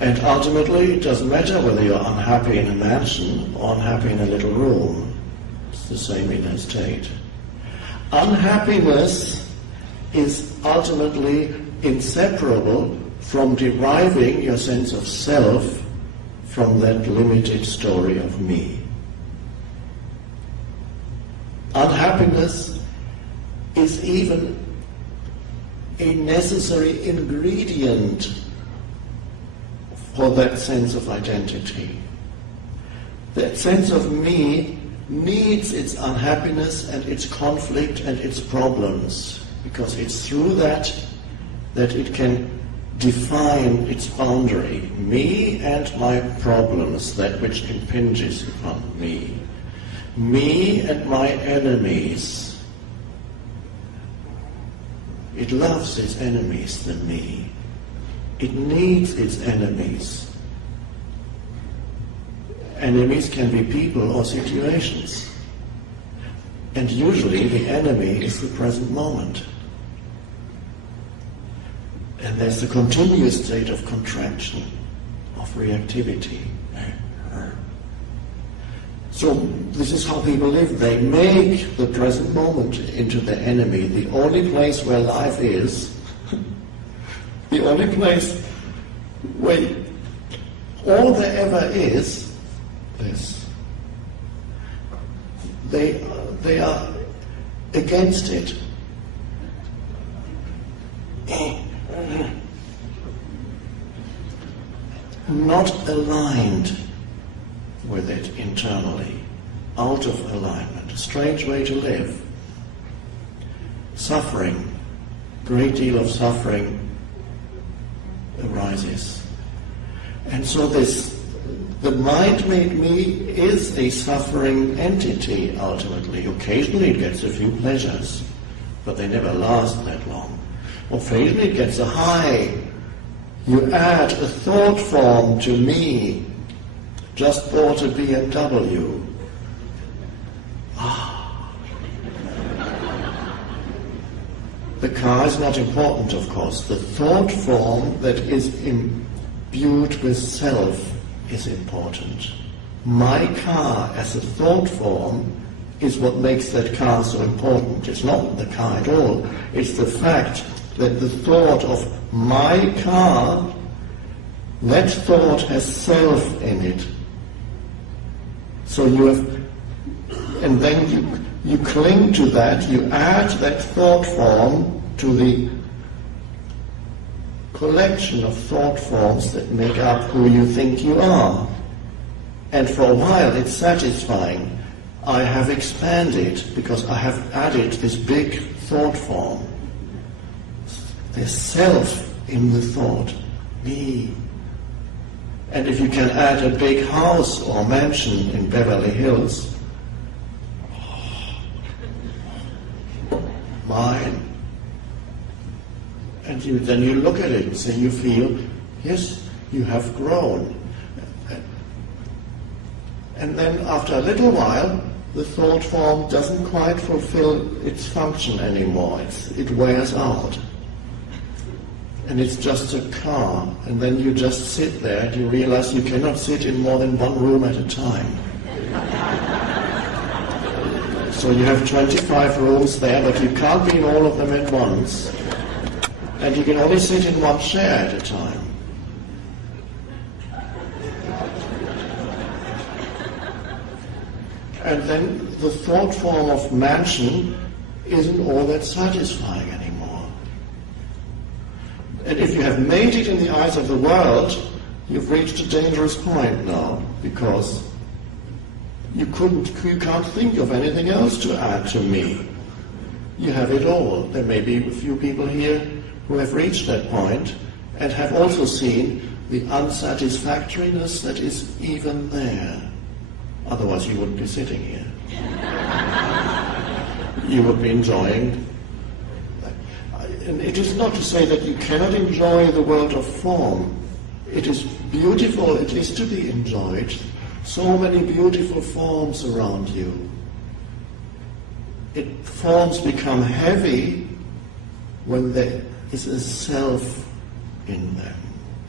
And ultimately, it doesn't matter whether you're unhappy in a mansion or unhappy in a little room. It's the same inner state. Unhappiness is ultimately inseparable from deriving your sense of self from that limited story of me. Unhappiness is even a necessary ingredient for that sense of identity. That sense of me needs its unhappiness and its conflict and its problems, because it's through that it can define its boundary. Me and my problems, that which impinges upon me. Me and my enemies. It loves its enemies, the me. It needs its enemies. Enemies can be people or situations. And usually the enemy is the present moment. And there's a continuous state of contraction, of reactivity. So this is how people live. They make the present moment into their enemy. The only place where life is, the only place where all there ever is, this. They are against it. Not aligned with it internally, out of alignment. A strange way to live. Suffering, great deal of suffering arises. And so the mind-made me is a suffering entity ultimately. Occasionally it gets a few pleasures, but they never last that long. Occasionally it gets a high. You add a thought form to me. Just bought a BMW. The car is not important, of course. The thought form that is imbued with self is important. My car as a thought form is what makes that car so important. It's not the car at all. It's the fact that the thought of my car, that thought has self in it. So you have, and then you cling to that, you add that thought form to the collection of thought forms that make up who you think you are. And for a while it's satisfying. I have expanded because I have added this big thought form. There's self in the thought, me. And if you can add a big house or mansion in Beverly Hills, mine. And then you look at it and say, you feel, yes, you have grown. And then after a little while, the thought form doesn't quite fulfill its function anymore. It wears out. And it's just a car, and then you just sit there and you realize you cannot sit in more than one room at a time. So you have 25 rooms there, but you can't be in all of them at once. And you can only sit in one chair at a time. And then the thought form of mansion isn't all that satisfying anymore. And if you have made it in the eyes of the world, you've reached a dangerous point now, because you can't think of anything else to add to me. You have it all. There may be a few people here who have reached that point and have also seen the unsatisfactoriness that is even there. Otherwise you wouldn't be sitting here. You would be enjoying. And it is not to say that you cannot enjoy the world of form. It is beautiful, at least to be enjoyed. So many beautiful forms around you. Forms become heavy when there is a self in them.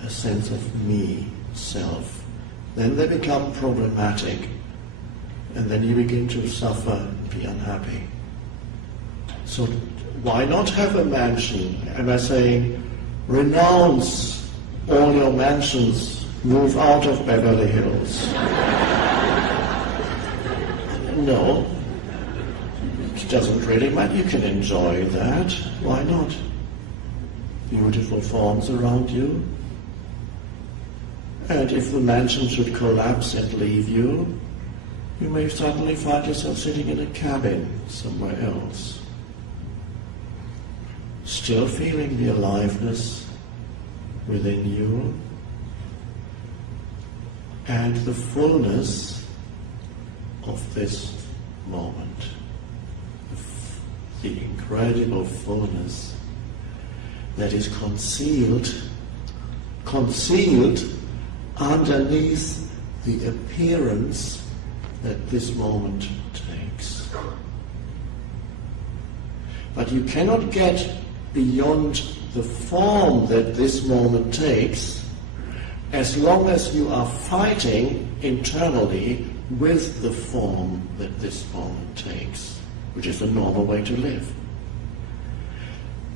a sense of me, self. Then they become problematic, and then you begin to suffer and be unhappy. So why not have a mansion? Am I saying renounce all your mansions, move out of Beverly Hills? No, it doesn't really matter. You can enjoy that. Why not? Beautiful forms around you. And if the mansion should collapse and leave you, you may suddenly find yourself sitting in a cabin somewhere else, still feeling the aliveness within you and the fullness of this moment, the incredible fullness that is concealed underneath the appearance that this moment takes. But you cannot get beyond the form that this moment takes as long as you are fighting internally with the form that this moment takes, which is the normal way to live.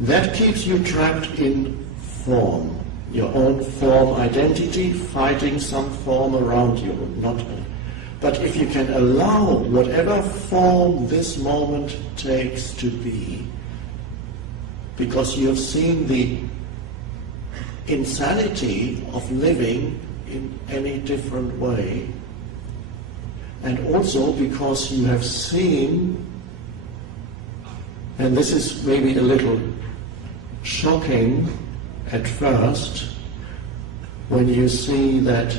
That keeps you trapped in form, your own form identity, fighting some form around you. But if you can allow whatever form this moment takes to be, because you have seen the insanity of living in any different way, and also because you have seen, and this is maybe a little shocking at first, when you see that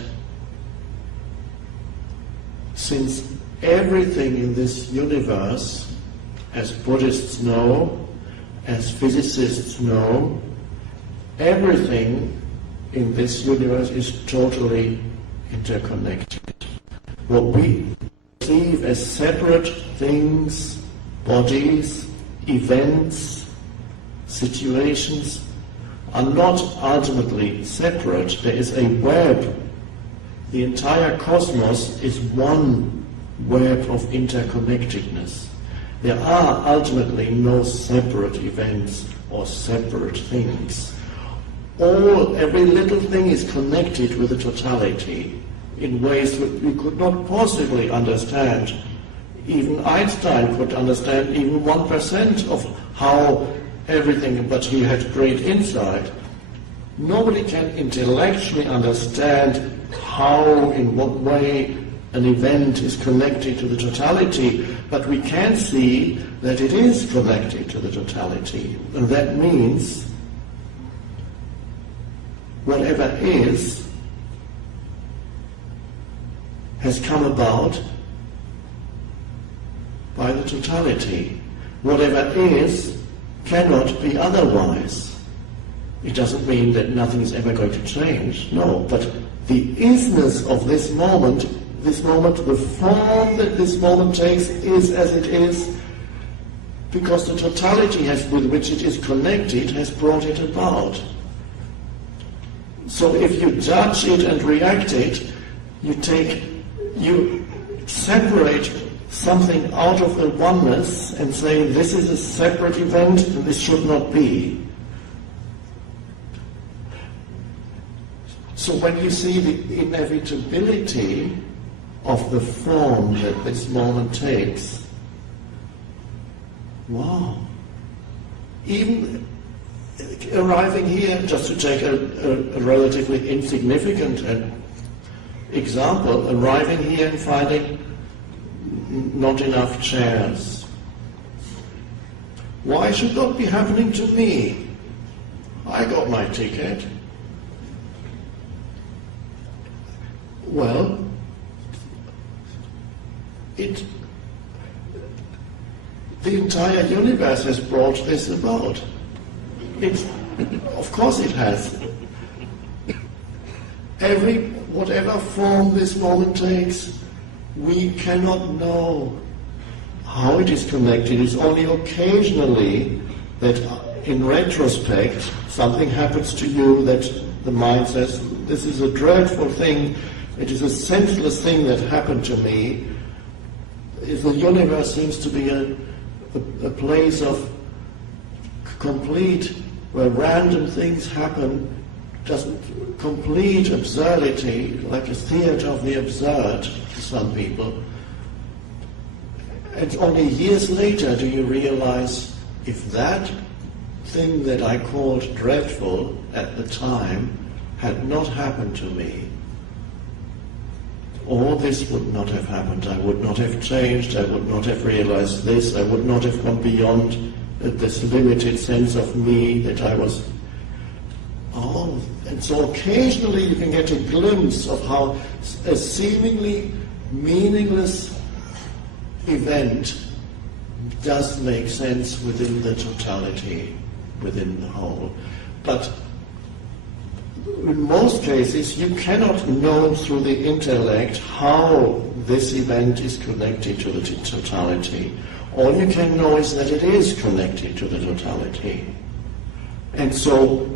since everything in this universe, as Buddhists know, as physicists know, everything in this universe is totally interconnected. What we perceive as separate things, bodies, events, situations, are not ultimately separate. There is a web. The entire cosmos is one web of interconnectedness. There are ultimately no separate events or separate things. Every little thing is connected with the totality in ways that we could not possibly understand. Even Einstein could understand even 1% of how everything, but he had great insight. Nobody can intellectually understand how, in what way an event is connected to the totality, but we can see that it is connected to the totality. And that means whatever is has come about by the totality. Whatever is cannot be otherwise. It doesn't mean that nothing is ever going to change, no, but the isness of this moment, the form that this moment takes is as it is, because the totality with which it is connected has brought it about. So if you judge it and react it, you separate something out of the oneness and say this is a separate event and this should not be. So when you see the inevitability of the form that this moment takes, wow. Even arriving here, just to take a relatively insignificant example, arriving here and finding not enough chairs. Why should that be happening to me? I got my ticket. Well, the entire universe has brought this about. Of course it has. Whatever form this moment takes, we cannot know how it is connected. It's only occasionally that in retrospect something happens to you that the mind says, this is a dreadful thing, it is a senseless thing that happened to me. If the universe seems to be a place of complete, where random things happen, just complete absurdity, like a theater of the absurd to some people. And only years later do you realize, if that thing that I called dreadful at the time had not happened to me, all this would not have happened. I would not have changed, I would not have realized this, I would not have gone beyond this limited sense of me that I was. Oh, and so occasionally you can get a glimpse of how a seemingly meaningless event does make sense within the totality, within the whole. But in most cases you cannot know through the intellect how this event is connected to the totality. All you can know is that it is connected to the totality. And so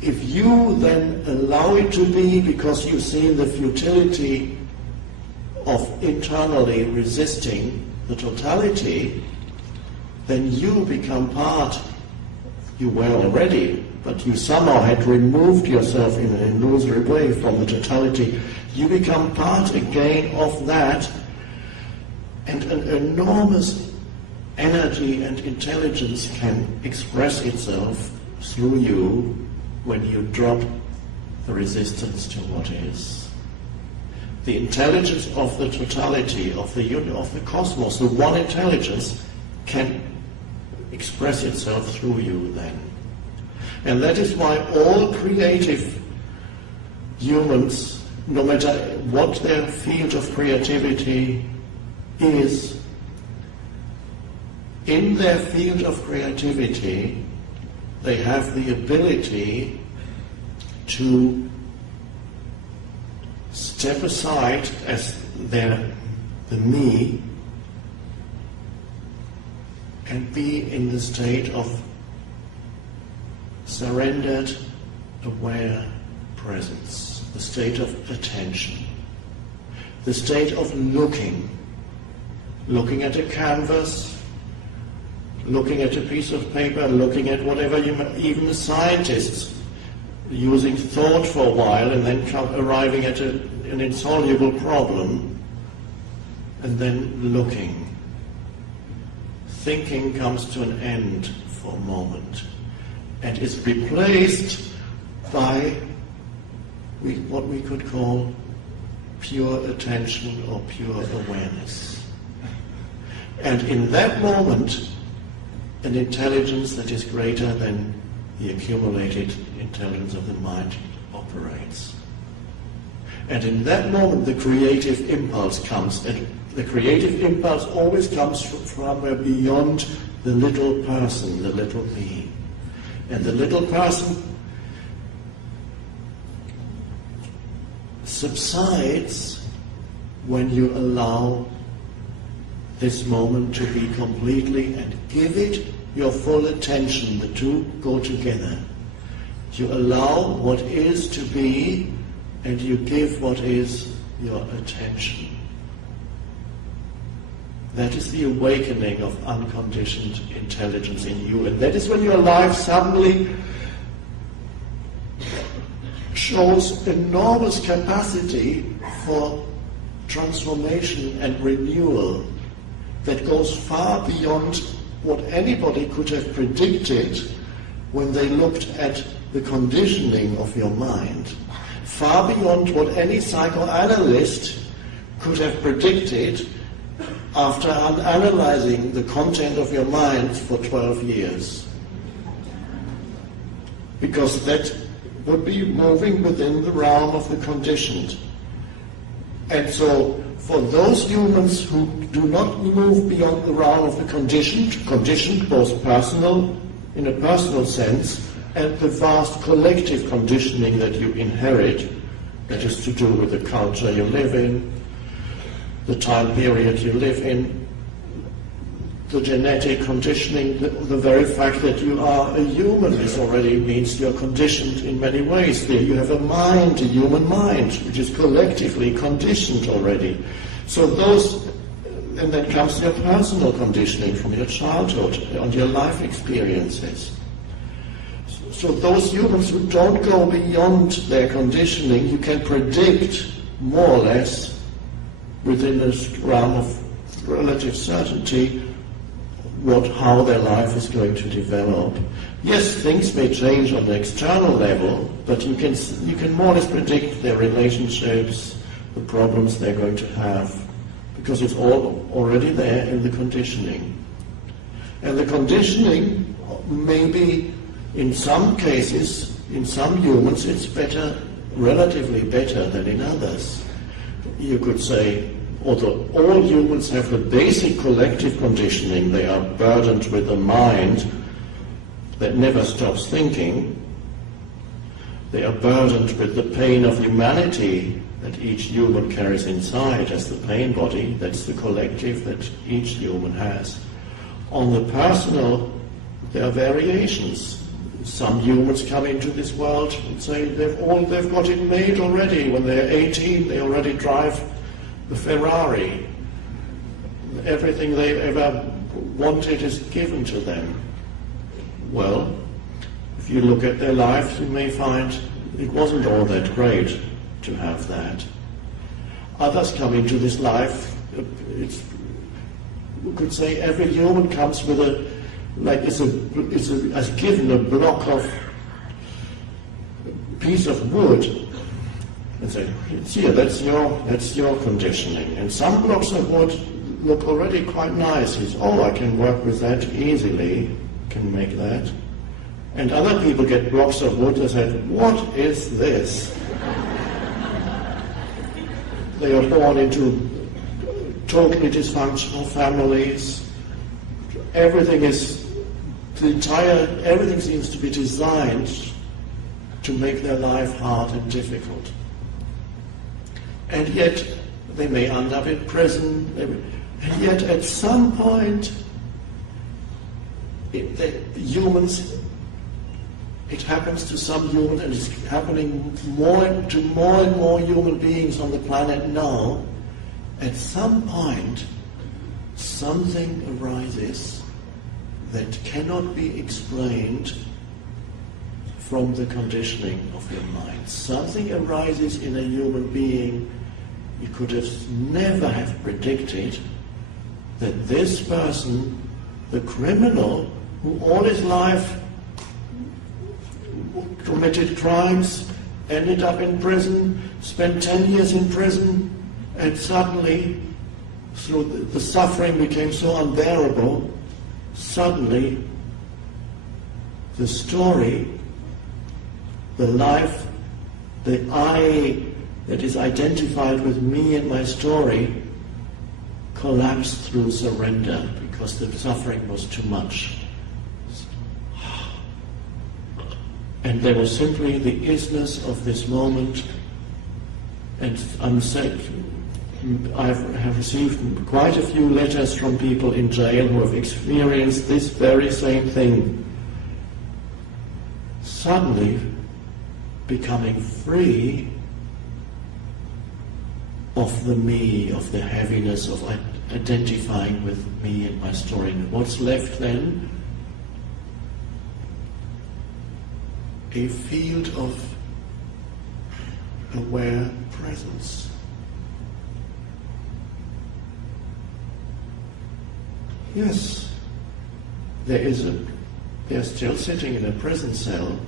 if you then allow it to be, because you see the futility of internally resisting the totality, then you become part. You were already, but you somehow had removed yourself in an illusory way from the totality. You become part again of that, and an enormous energy and intelligence can express itself through you when you drop the resistance to what is. The intelligence of the totality, of the cosmos, the one intelligence, can express itself through you then. And that is why all creative humans, no matter what their field of creativity is, in their field of creativity, they have the ability to step aside as the me and be in the state of surrendered, aware presence, the state of attention, the state of looking at a canvas, looking at a piece of paper, looking at whatever even the scientists using thought for a while and then arriving at an insoluble problem, and then looking. Thinking comes to an end for a moment and is replaced by what we could call pure attention or pure awareness. And in that moment, an intelligence that is greater than the accumulated intelligence of the mind operates. And in that moment the creative impulse comes, and the creative impulse always comes from beyond the little person, the little me. And the little person subsides when you allow this moment to be completely and give it your full attention. The two go together. You allow what is to be and you give what is your attention. That is the awakening of unconditioned intelligence in you, and that is when your life suddenly shows enormous capacity for transformation and renewal that goes far beyond what anybody could have predicted when they looked at the conditioning of your mind, far beyond what any psychoanalyst could have predicted after analyzing the content of your mind for 12 years. Because that would be moving within the realm of the conditioned. And so for those humans who do not move beyond the realm of the conditioned both personal, in a personal sense, and the vast collective conditioning that you inherit, that is to do with the culture you live in, the time period you live in, the genetic conditioning, the very fact that you are a human, this already means you're conditioned in many ways. There you have a mind, a human mind, which is collectively conditioned already. So those, and then comes your personal conditioning from your childhood and your life experiences. So those humans who don't go beyond their conditioning, you can predict more or less within this realm of relative certainty how their life is going to develop. Yes, things may change on the external level, but you can more or less predict their relationships, the problems they're going to have, because it's all already there in the conditioning. And the conditioning maybe in some cases, in some humans, it's better, relatively better than in others. You could say, although all humans have the basic collective conditioning, they are burdened with a mind that never stops thinking. They are burdened with the pain of humanity that each human carries inside as the pain body. That's the collective that each human has. On the personal, there are variations. Some humans come into this world and say they've got it made already. When they're 18, they already drive the Ferrari. Everything they've ever wanted is given to them. Well, if you look at their lives, you may find it wasn't all that great to have that. Others come into this life, we could say every human comes with as given a block of piece of wood and say, here, that's your conditioning. And some blocks of wood look already quite nice. I can work with that easily, can make that. And other people get blocks of wood and say, what is this? They are born into totally dysfunctional families. Everything seems to be designed to make their life hard and difficult. And yet they may end up in prison, and yet at some point it happens to some humans, and it's happening to more and more human beings on the planet now. At some point something arises that cannot be explained from the conditioning of your mind. Something arises in a human being you could have never have predicted, that this person, the criminal who all his life committed crimes, ended up in prison, spent 10 years in prison, and suddenly, through the suffering became so unbearable, suddenly the story, the life, the I that is identified with me and my story collapsed through surrender because the suffering was too much. And there was simply the isness of this moment. And I have received quite a few letters from people in jail who have experienced this very same thing. Suddenly becoming free of the me, of the heaviness of identifying with me and my story. And what's left then? A field of aware presence. Yes, they're still sitting in a prison cell,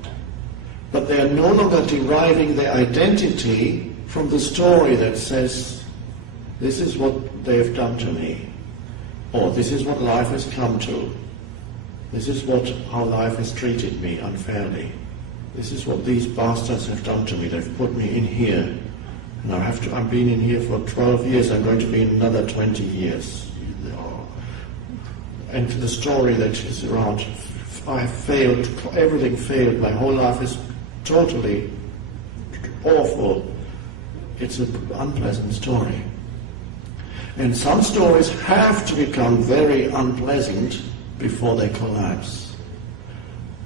but they are no longer deriving their identity from the story that says, this is what they have done to me, or this is what life has come to, this is how life has treated me unfairly, this is what these bastards have done to me, they've put me in here, and I've been in here for 12 years, I'm going to be in another 20 years. And the story that is around, I have failed, everything failed, my whole life is totally awful. It's an unpleasant story. And some stories have to become very unpleasant before they collapse.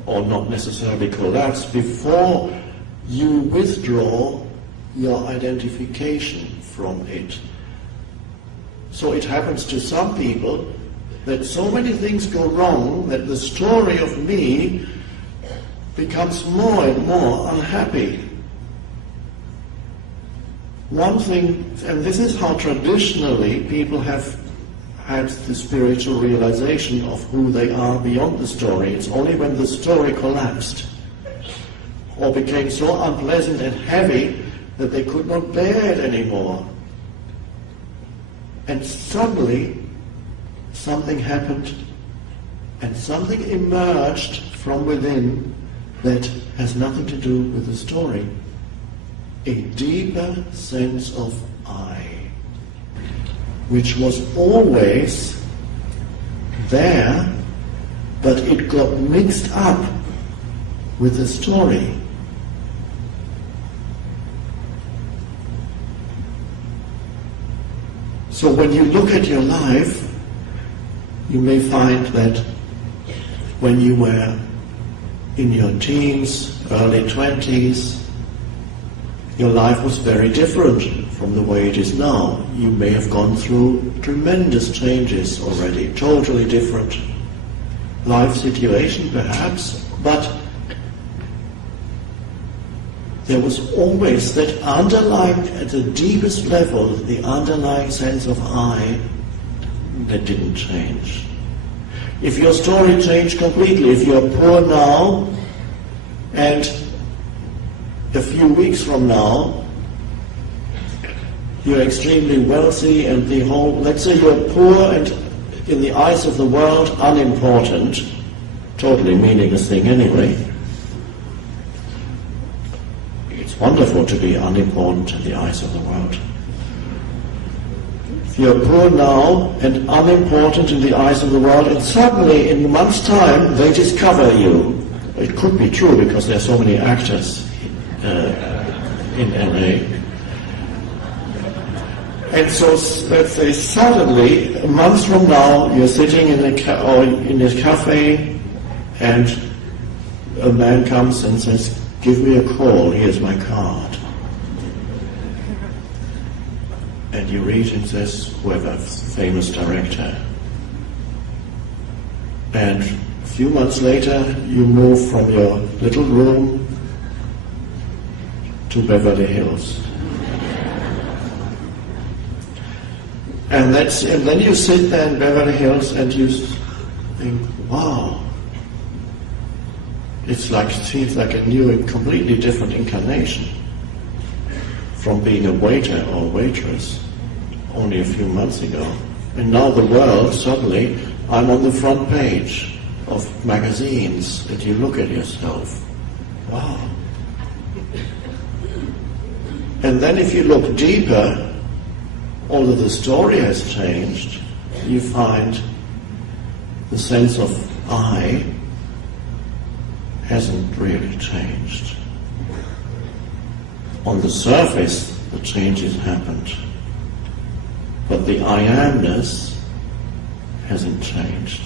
Or not necessarily collapse, before you withdraw your identification from it. So it happens to some people that so many things go wrong that the story of me becomes more and more unhappy. One thing, and this is how traditionally people have had the spiritual realization of who they are beyond the story. It's only when the story collapsed or became so unpleasant and heavy that they could not bear it anymore. And suddenly something happened and something emerged from within that has nothing to do with the story. A deeper sense of I, which was always there, but it got mixed up with the story. So when you look at your life, you may find that when you were in your teens, early 20s, your life was very different from the way it is now. You may have gone through tremendous changes already, totally different life situation perhaps, but there was always that underlying, at the deepest level, the underlying sense of I that didn't change. If your story changed completely, if you're poor now and a few weeks from now you're extremely wealthy and the whole, let's say you're poor and in the eyes of the world unimportant, totally meaningless thing anyway. It's wonderful to be unimportant in the eyes of the world. If you're poor now and unimportant in the eyes of the world, and suddenly in a month's time they discover you. It could be true because there are so many actors in LA. And so let's say suddenly, a month from now, you're sitting in a cafe and a man comes and says, "Give me a call, here's my card." And you read and says, whoever, famous director. And a few months later, you move from your little room to Beverly Hills. And then you sit there in Beverly Hills and you think, wow, it seems like a new and completely different incarnation from being a waiter or a waitress only a few months ago. And now the world, suddenly, I'm on the front page of magazines and you look at yourself. Wow. And then if you look deeper, although the story has changed, you find the sense of I hasn't really changed. On the surface, the changes happened, but the I amness hasn't changed,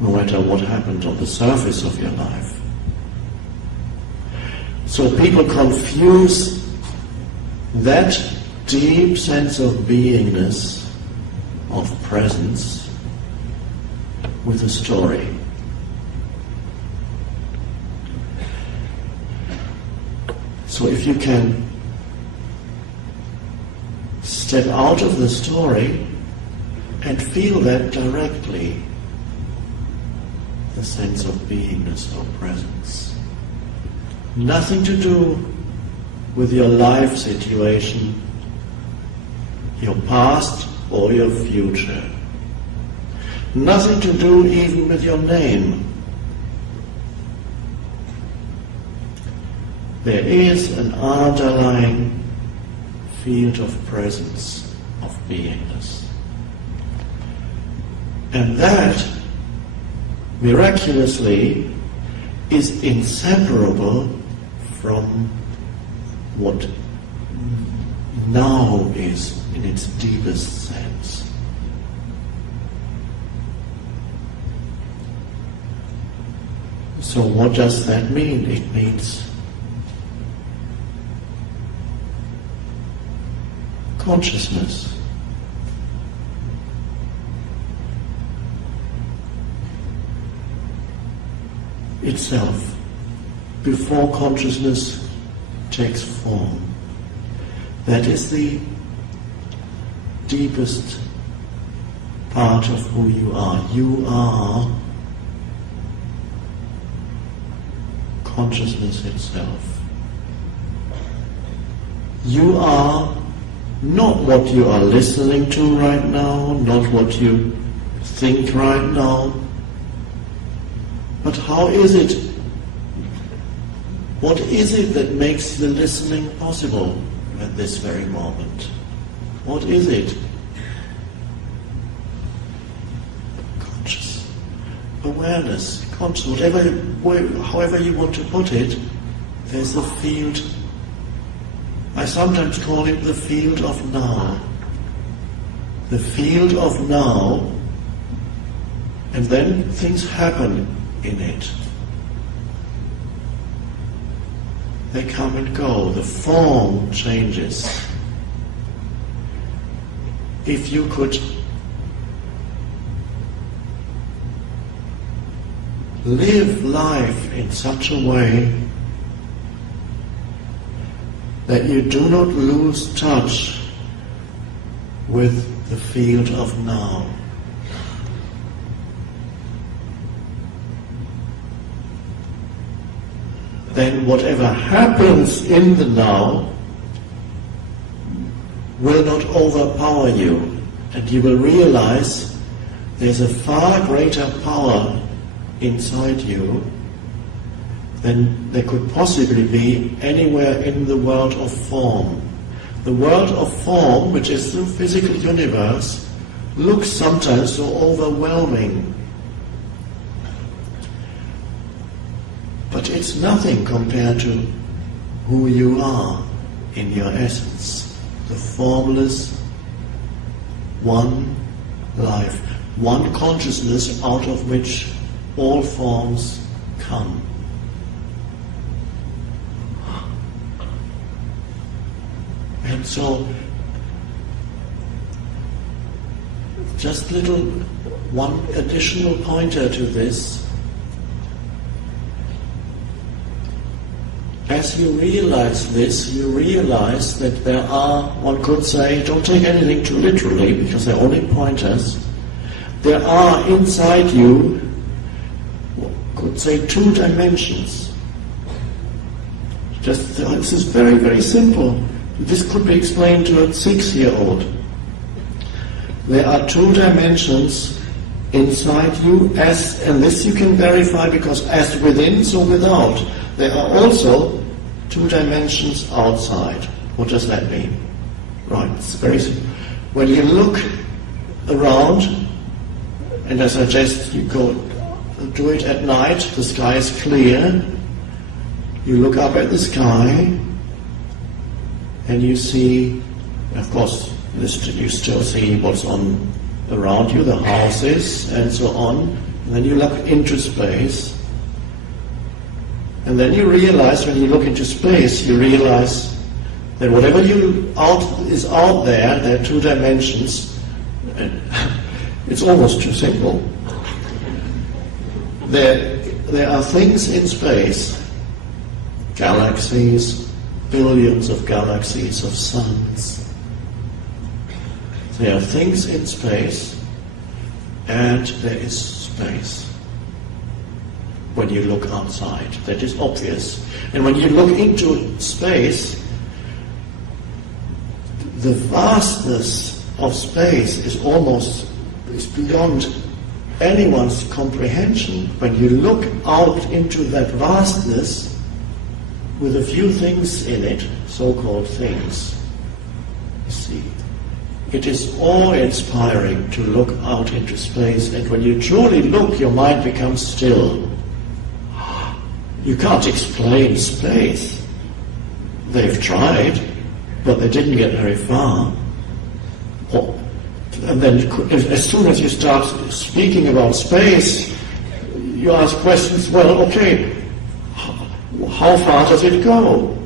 no matter what happened on the surface of your life. So people confuse that deep sense of beingness, of presence, with a story. So if you can step out of the story and feel that directly, the sense of beingness, of presence. Nothing to do with your life situation, your past or your future. Nothing to do even with your name. There is an underlying field of presence, of beingness. And that, miraculously, is inseparable from what now is in its deepest sense. So what does that mean? It means consciousness. Itself, before consciousness takes form. That is the deepest part of who you are. You are consciousness itself. You are not what you are listening to right now, not what you think right now, but how is it? What is it that makes the listening possible at this very moment? What is it? Conscious awareness, conscious, however you want to put it, there's a field. I sometimes call it the field of now. The field of now, and then things happen in it. They come and go. The form changes. If you could live life in such a way that you do not lose touch with the field of now, then whatever happens in the now will not overpower you, and you will realize there's a far greater power inside you than there could possibly be anywhere in the world of form. The world of form, which is the physical universe, looks sometimes so overwhelming. But it's nothing compared to who you are in your essence. The formless, one life, one consciousness out of which all forms come. And so, just one additional pointer to this. As you realize this, you realize that there are, one could say, don't take anything too literally because they're only pointers, there are inside you, one could say, two dimensions. This is very, very simple. This could be explained to a 6-year-old. There are two dimensions inside you, and this you can verify because as within, so without. There are also two dimensions outside. What does that mean? Right, it's very simple. When you look around, and I suggest you go do it at night, the sky is clear, you look up at the sky, and you see, of course, you still see what's on around you, the houses, and so on, and then you look into space, and then you realize, when you look into space, you realize that whatever is out there are two dimensions. It's almost too simple. There are things in space, galaxies, billions of galaxies, of suns. There are things in space, and there is space. When you look outside, that is obvious. And when you look into space, the vastness of space is beyond anyone's comprehension. When you look out into that vastness with a few things in it, so-called things, you see, it is awe-inspiring to look out into space, and when you truly look, your mind becomes still. You can't explain space. They've tried. but they didn't get very far. And then as soon as you start speaking about space, you ask questions, well, okay, how far does it go?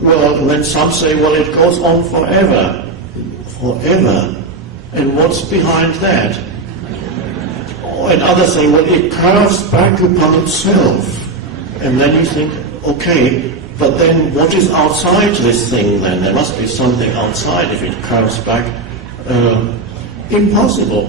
Well, and then some say, well, it goes on forever. Forever. And what's behind that? And others say, well, it curves back upon itself. And then you think, okay, but then what is outside this thing then? There must be something outside if it curves back. Impossible.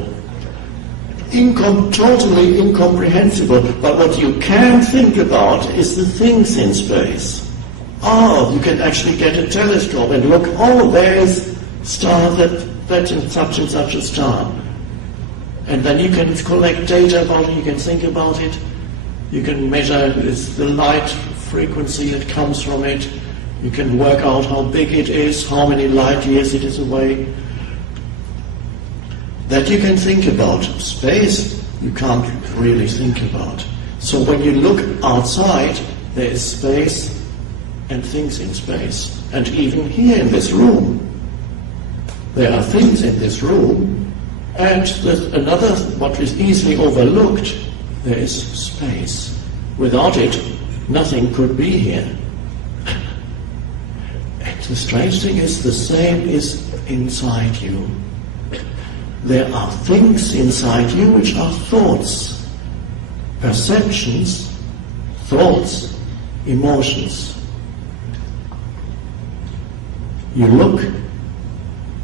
Totally incomprehensible. But what you can think about is the things in space. Oh, you can actually get a telescope and look, oh, there is a star that's in such and such a star. And then you can collect data about it, you can think about it, you can measure the light frequency that comes from it, you can work out how big it is, how many light years it is away. That you can think about. Space, you can't really think about. So when you look outside, there is space and things in space. And even here in this room, there are things in this room. And there's another, what is easily overlooked, there is space. Without it, nothing could be here. And the strange thing is, the same is inside you. There are things inside you which are thoughts, perceptions, thoughts, emotions. You look,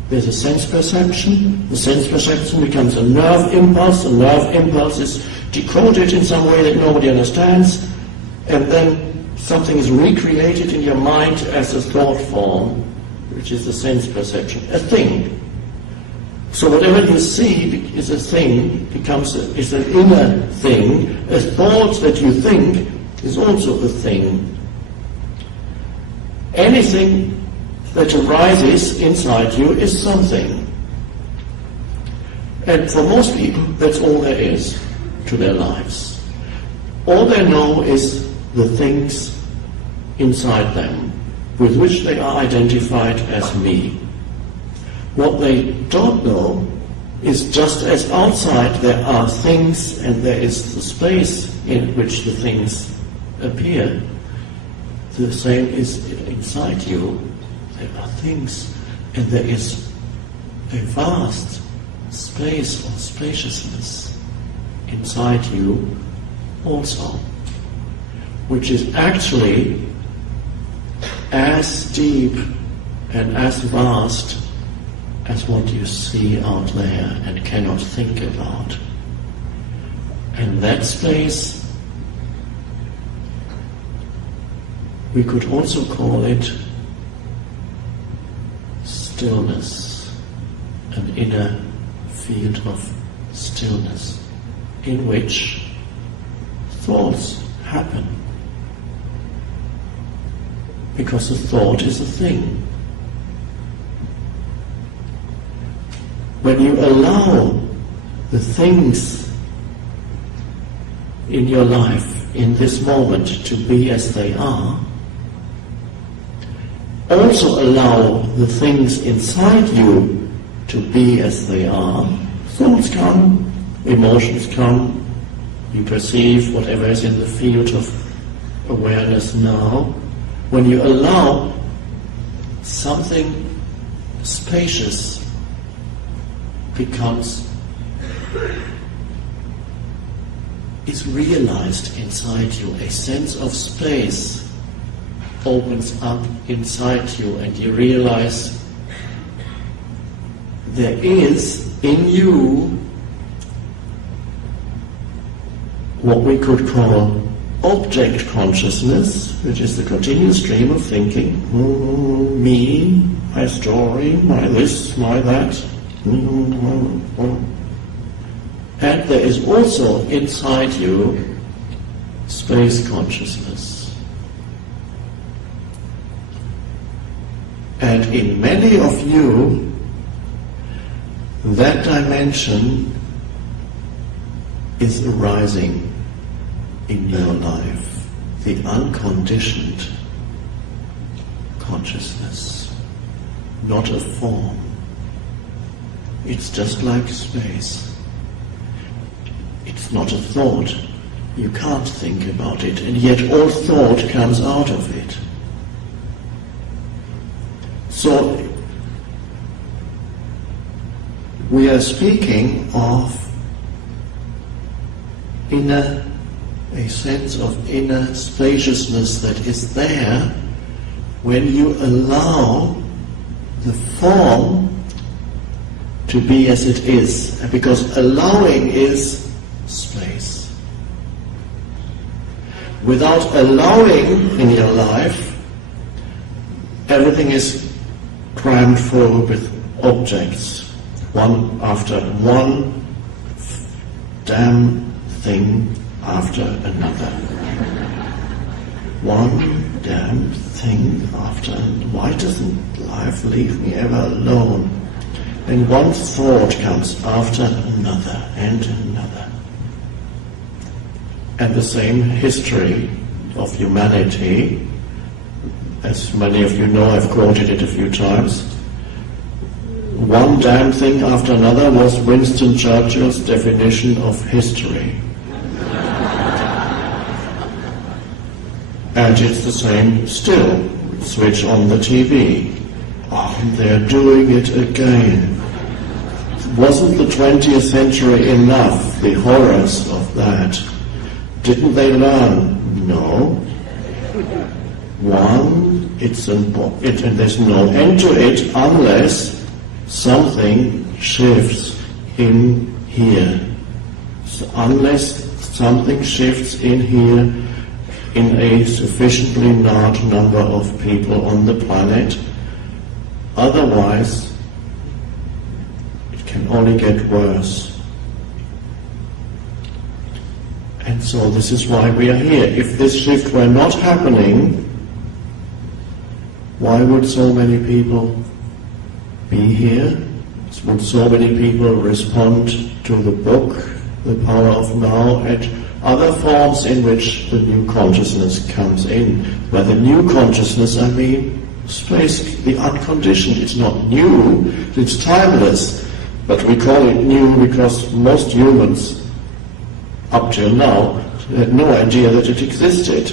there's a sense perception, the sense perception becomes a nerve impulse, the nerve impulse is decoded in some way that nobody understands, and then something is recreated in your mind as a thought form, which is the sense perception, a thing. So whatever you see is a thing, is an inner thing. A thought that you think is also a thing. Anything that arises inside you is something. And for most people, that's all there is to their lives. All they know is the things inside them with which they are identified as me. What they don't know is just as outside there are things and there is the space in which the things appear, the same is inside you. There are things and there is a vast space or spaciousness inside you also, which is actually as deep and as vast as what you see out there and cannot think about. And that space, we could also call it stillness, an inner field of stillness in which thoughts happen. Because a thought is a thing. When you allow the things in your life in this moment to be as they are, also allow the things inside you to be as they are, thoughts come, emotions come, you perceive whatever is in the field of awareness now. When you allow something spacious is realized inside you, a sense of space opens up inside you, and you realize there is in you what we could call object consciousness, which is the continuous stream of thinking, me, my story, my this, my that. And there is also inside you space consciousness. And in many of you, that dimension is arising in your life, the unconditioned consciousness. not a form. It's just like space. It's not a thought. You can't think about it, and yet all thought comes out of it. So, we are speaking of a sense of inner spaciousness that is there when you allow the form to be as it is, because allowing is space. Without allowing in your life, everything is crammed full with objects, one after one damn thing after another. One damn thing after another. Why doesn't life leave me ever alone? And one thought comes after another and another. And the same history of humanity, as many of you know, I've quoted it a few times. One damn thing after another was Winston Churchill's definition of history. And it's the same still. Switch on the TV. Oh, they're doing it again. Wasn't the 20th century enough, the horrors of that? Didn't they learn? No. One, and there's no end to it unless something shifts in here. So unless something shifts in here in a sufficiently large number of people on the planet, otherwise it can only get worse. And so this is why we are here. If this shift were not happening, why would so many people be here? Would so many people respond to the book, The Power of Now, and other forms in which the new consciousness comes in? By the new consciousness, I mean space, the unconditioned. It's not new, it's timeless, but we call it new because most humans, up till now, had no idea that it existed.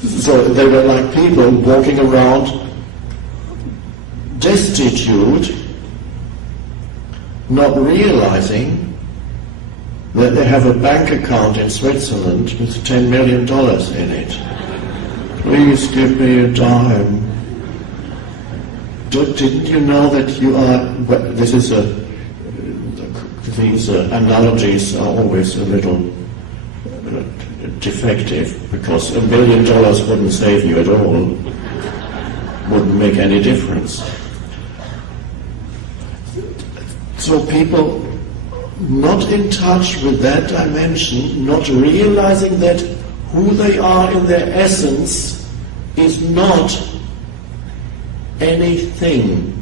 So they were like people walking around destitute, not realizing that they have a bank account in Switzerland with $10 million in it. Please give me a dime. Didn't you know that you are... These analogies are always a little defective, because $1 million wouldn't save you at all. Wouldn't make any difference. So people not in touch with that dimension, not realizing that who they are in their essence is not anything,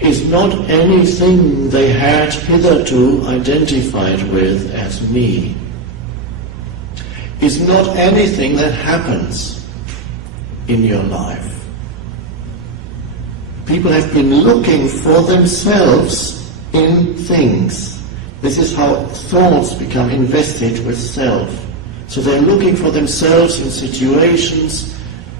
is not anything they had hitherto identified with as me, is not anything that happens in your life. People have been looking for themselves in things. This is how thoughts become invested with self. So they're looking for themselves in situations,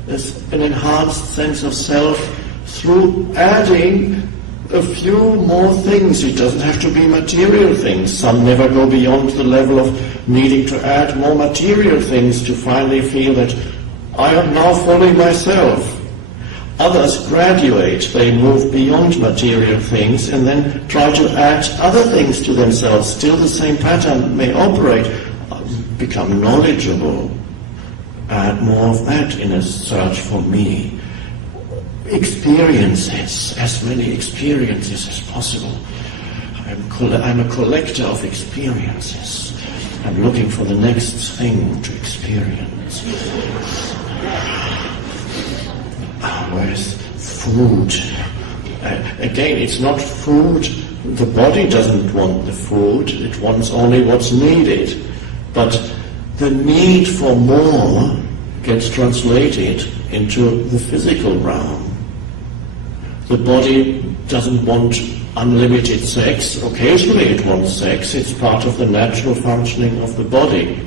as an enhanced sense of self, through adding a few more things. It doesn't have to be material things. Some never go beyond the level of needing to add more material things to finally feel that I am now fully myself. Others graduate, they move beyond material things and then try to add other things to themselves. Still the same pattern may operate. Become knowledgeable, add more of that in a search for me. Experiences, as many experiences as possible. I'm a collector of experiences. I'm looking for the next thing to experience. Where's food? Again, it's not food. The body doesn't want the food. It wants only what's needed. But the need for more gets translated into the physical realm. The body doesn't want unlimited sex. Occasionally it wants sex. It's part of the natural functioning of the body.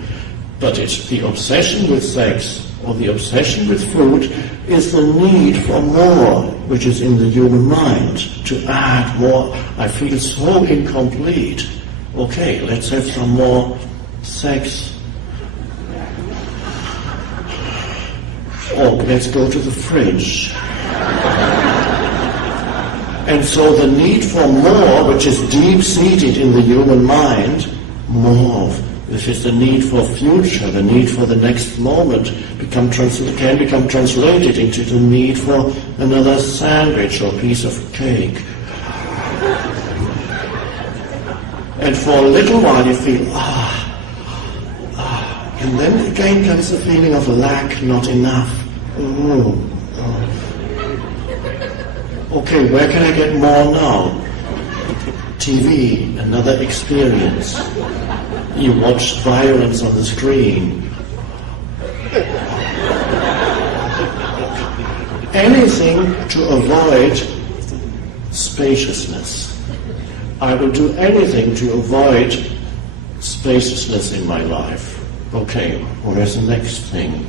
But it's the obsession with sex or the obsession with food is the need for more, which is in the human mind, to add more. I feel so incomplete. Okay, let's have some more sex. Or let's go to the fridge. And so the need for more, which is deep-seated in the human mind, more, which is the need for future, the need for the next moment, can become translated into the need for another sandwich or piece of cake. And for a little while you feel, and then again comes the feeling of lack, not enough. Okay, where can I get more now? TV, another experience. You watch violence on the screen. Anything to avoid spaciousness. I will do anything to avoid spaciousness in my life. Okay, where's the next thing?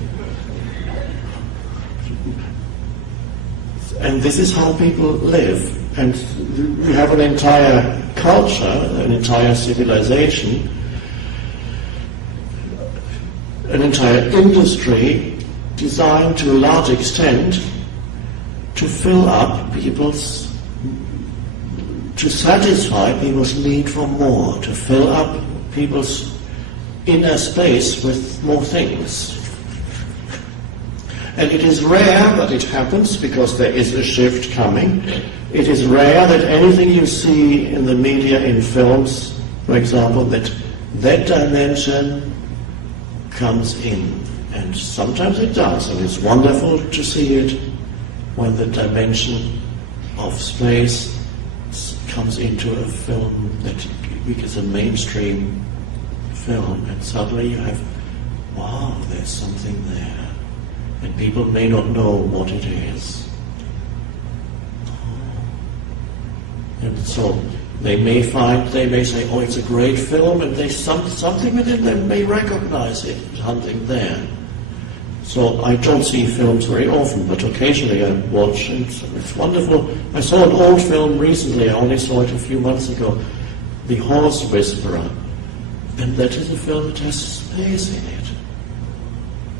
And this is how people live. And we have an entire culture, an entire civilization, an entire industry designed to a large extent to fill up to satisfy people's need for more, to fill up people's inner space with more things. And it is rare that it happens because there is a shift coming. It is rare that anything you see in the media, in films, for example, that dimension comes in. And sometimes it does, and it's wonderful to see it when the dimension of space comes into a film that is a mainstream film, and suddenly you have, wow, there's something there. And people may not know what it is. And so they may say, oh, it's a great film, and something within them may recognize it, something there. So I don't see films very often, but occasionally I watch, and it's wonderful. I saw an old film recently, I only saw it a few months ago, The Horse Whisperer, and that is a film that has space in it.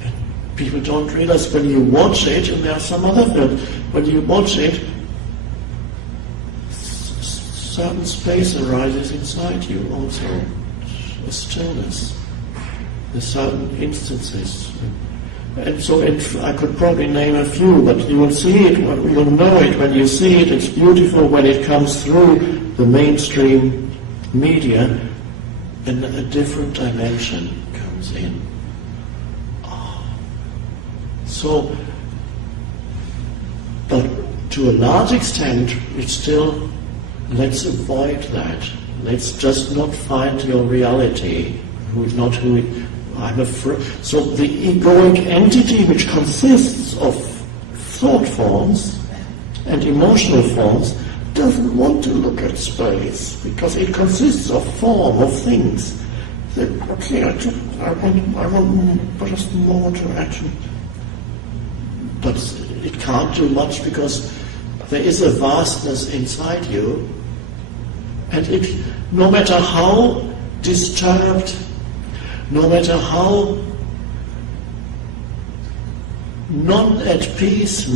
And people don't realize when you watch it, and there are some other films, when you watch it, certain space arises inside you also, a stillness. There's certain instances. And so I could probably name a few, but you will see it, you will know it when you see it. It's beautiful when it comes through the mainstream media, and a different dimension comes in. So, but to a large extent, it's still, let's avoid that. Let's just not find your reality, who is not who I'm afraid. So the egoic entity, which consists of thought forms and emotional forms, doesn't want to look at space because it consists of form, of things. Okay, I want just more to action, but it can't do much because there is a vastness inside you, and no matter how disturbed, no matter how not at peace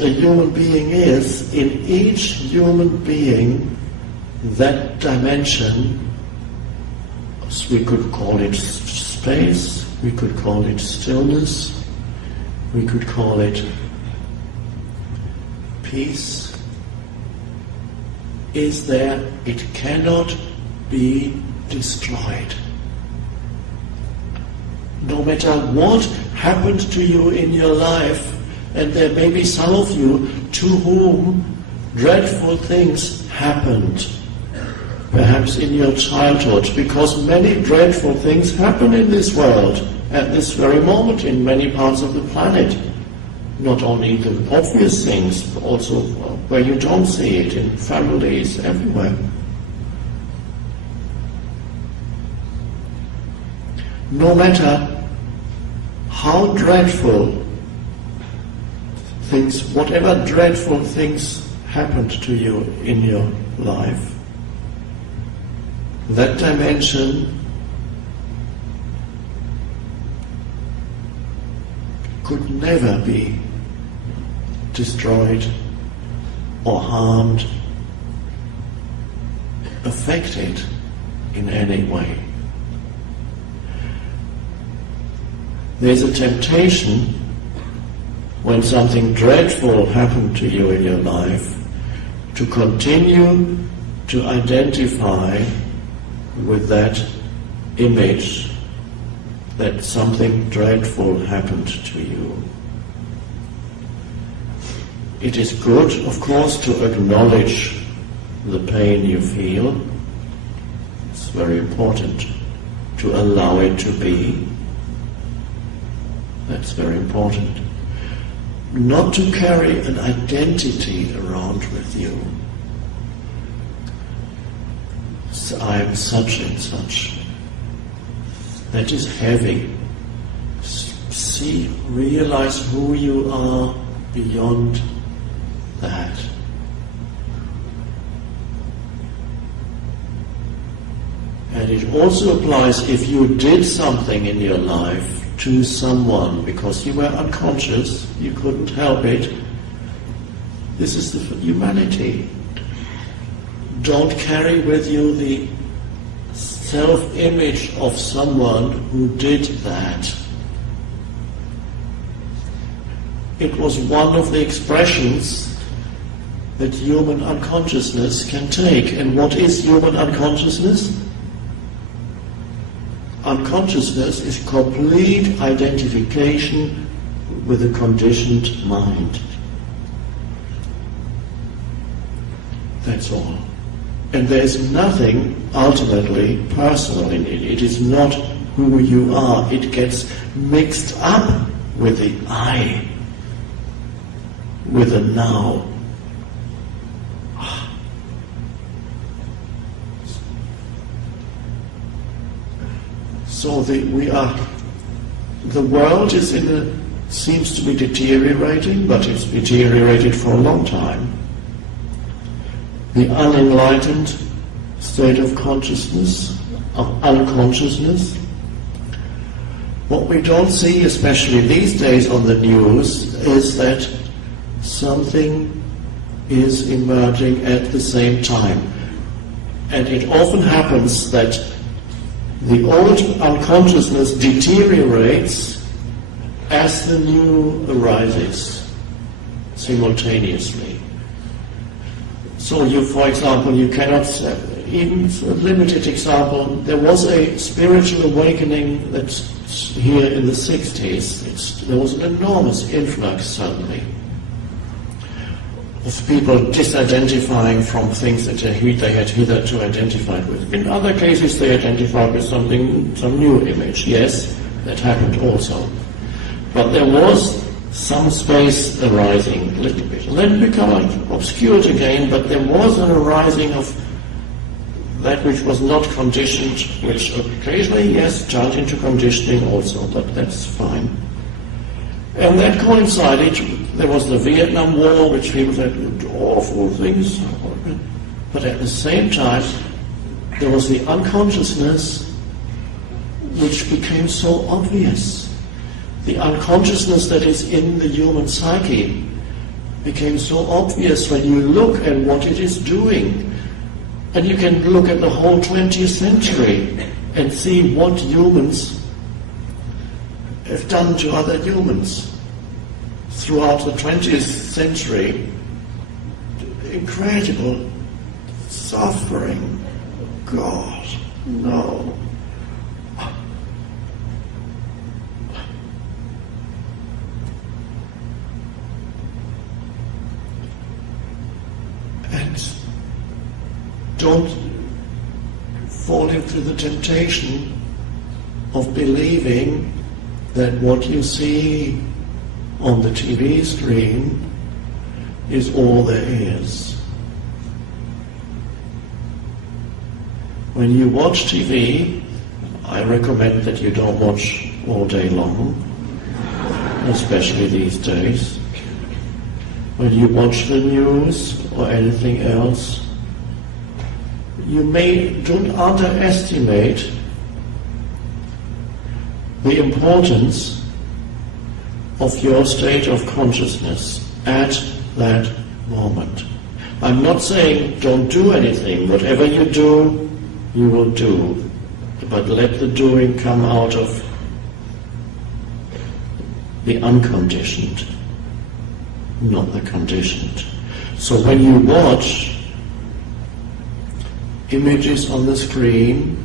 a human being is, in each human being, that dimension, we could call it space, we could call it stillness, we could call it peace, is there. It cannot be destroyed. No matter what happened to you in your life, and there may be some of you to whom dreadful things happened, perhaps in your childhood, because many dreadful things happen in this world, at this very moment in many parts of the planet. Not only the obvious things, but also where you don't see it, in families, everywhere. No matter how dreadful things, whatever dreadful things happened to you in your life, that dimension could never be destroyed or harmed, affected in any way. There's a temptation when something dreadful happened to you in your life to continue to identify with that image that something dreadful happened to you. It is good, of course, to acknowledge the pain you feel. It's very important to allow it to be. That's very important. Not to carry an identity around with you. So I am such and such. That is heavy. See, realize who you are beyond that. And it also applies if you did something in your life to someone because you were unconscious, you couldn't help it. This is the humanity. Don't carry with you the self-image of someone who did that. It was one of the expressions that human unconsciousness can take. And what is human unconsciousness? Unconsciousness is complete identification with a conditioned mind. That's all. And there is nothing ultimately personal in it. It is not who you are. It gets mixed up with the I, with the now. So the world seems to be deteriorating, but it's deteriorated for a long time. The unenlightened state of consciousness, of unconsciousness. What we don't see, especially these days on the news, is that something is emerging at the same time. And it often happens that the old unconsciousness deteriorates as the new arises simultaneously. So you, for example, you cannot, even a limited example, there was a spiritual awakening that's here in the 60s. There was an enormous influx suddenly of people disidentifying from things that they had hitherto identified with. In other cases they identified with some new image. Yes, that happened also. But there was some space arising a little bit. And then it became obscured again, but there was an arising of that which was not conditioned, which occasionally, yes, turned into conditioning also, but that's fine. And that coincided, there was the Vietnam War, which people said awful things, but at the same time, there was the unconsciousness which became so obvious. The unconsciousness that is in the human psyche became so obvious when you look at what it is doing. And you can look at the whole 20th century and see what humans have done to other humans throughout the 20th century. Incredible suffering. God, no. And don't fall into the temptation of believing that what you see on the TV screen is all there is. When you watch TV, I recommend that you don't watch all day long, especially these days. When you watch the news or anything else, don't underestimate the importance of your state of consciousness at that moment. I'm not saying don't do anything. Whatever you do, you will do. But let the doing come out of the unconditioned, not the conditioned. So when you watch images on the screen,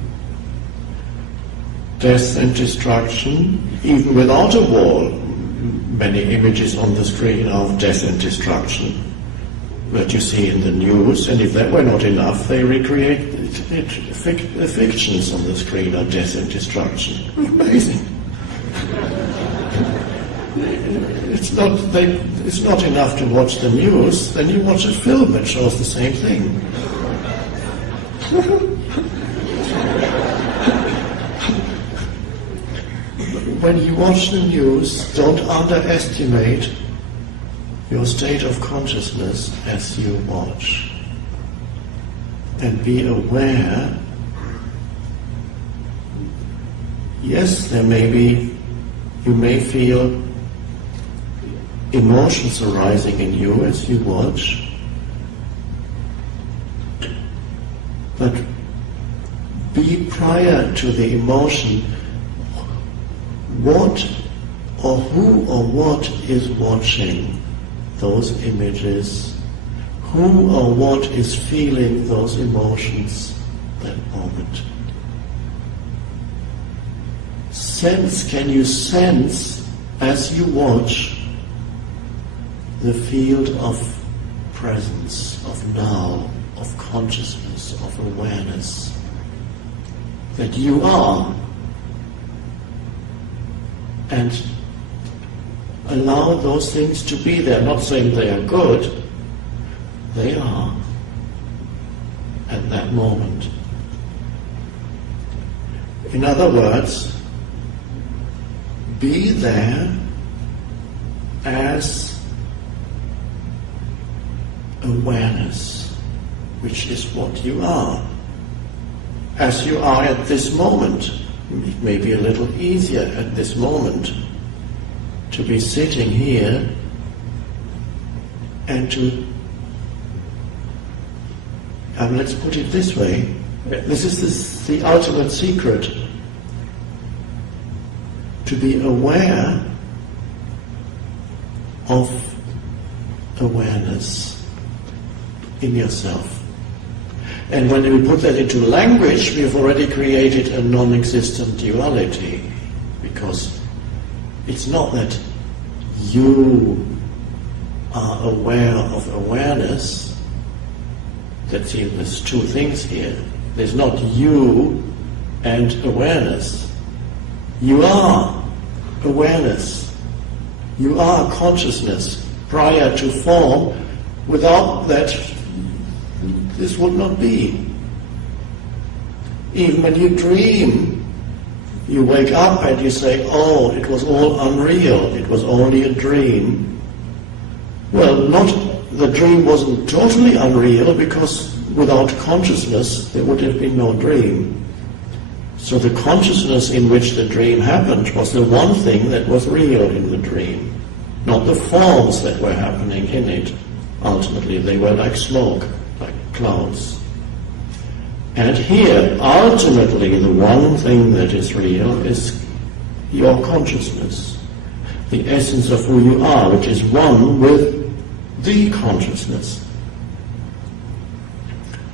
death and destruction, even without a war, many images on the screen of death and destruction that you see in the news, and if that were not enough, they recreate the fictions on the screen of death and destruction. Amazing. It's not enough to watch the news, then you watch a film that shows the same thing. When you watch the news, don't underestimate your state of consciousness as you watch. And be aware, yes, you may feel emotions arising in you as you watch, but be prior to the emotion, what or who or what is watching those images, who or what is feeling those emotions that moment. Can you sense as you watch the field of presence, of now, of consciousness, of awareness, that you are, and allow those things to be there. Not saying they are good, they are at that moment. In other words, be there as awareness, which is what you are. As you are at this moment. It may be a little easier at this moment to be sitting here and let's put it this way, this is the ultimate secret, to be aware of awareness in yourself. And when we put that into language, we've already created a non-existent duality, because it's not that you are aware of awareness. There's two things here. There's not you and awareness. You are awareness. You are consciousness prior to form. Without that, this would not be. Even when you dream, you wake up and you say, oh, it was all unreal, it was only a dream. Well, the dream wasn't totally unreal, because without consciousness there would have been no dream. So the consciousness in which the dream happened was the one thing that was real in the dream, not the forms that were happening in it. Ultimately, they were like smoke, like clouds. And here, ultimately, the one thing that is real is your consciousness, the essence of who you are, which is one with the consciousness.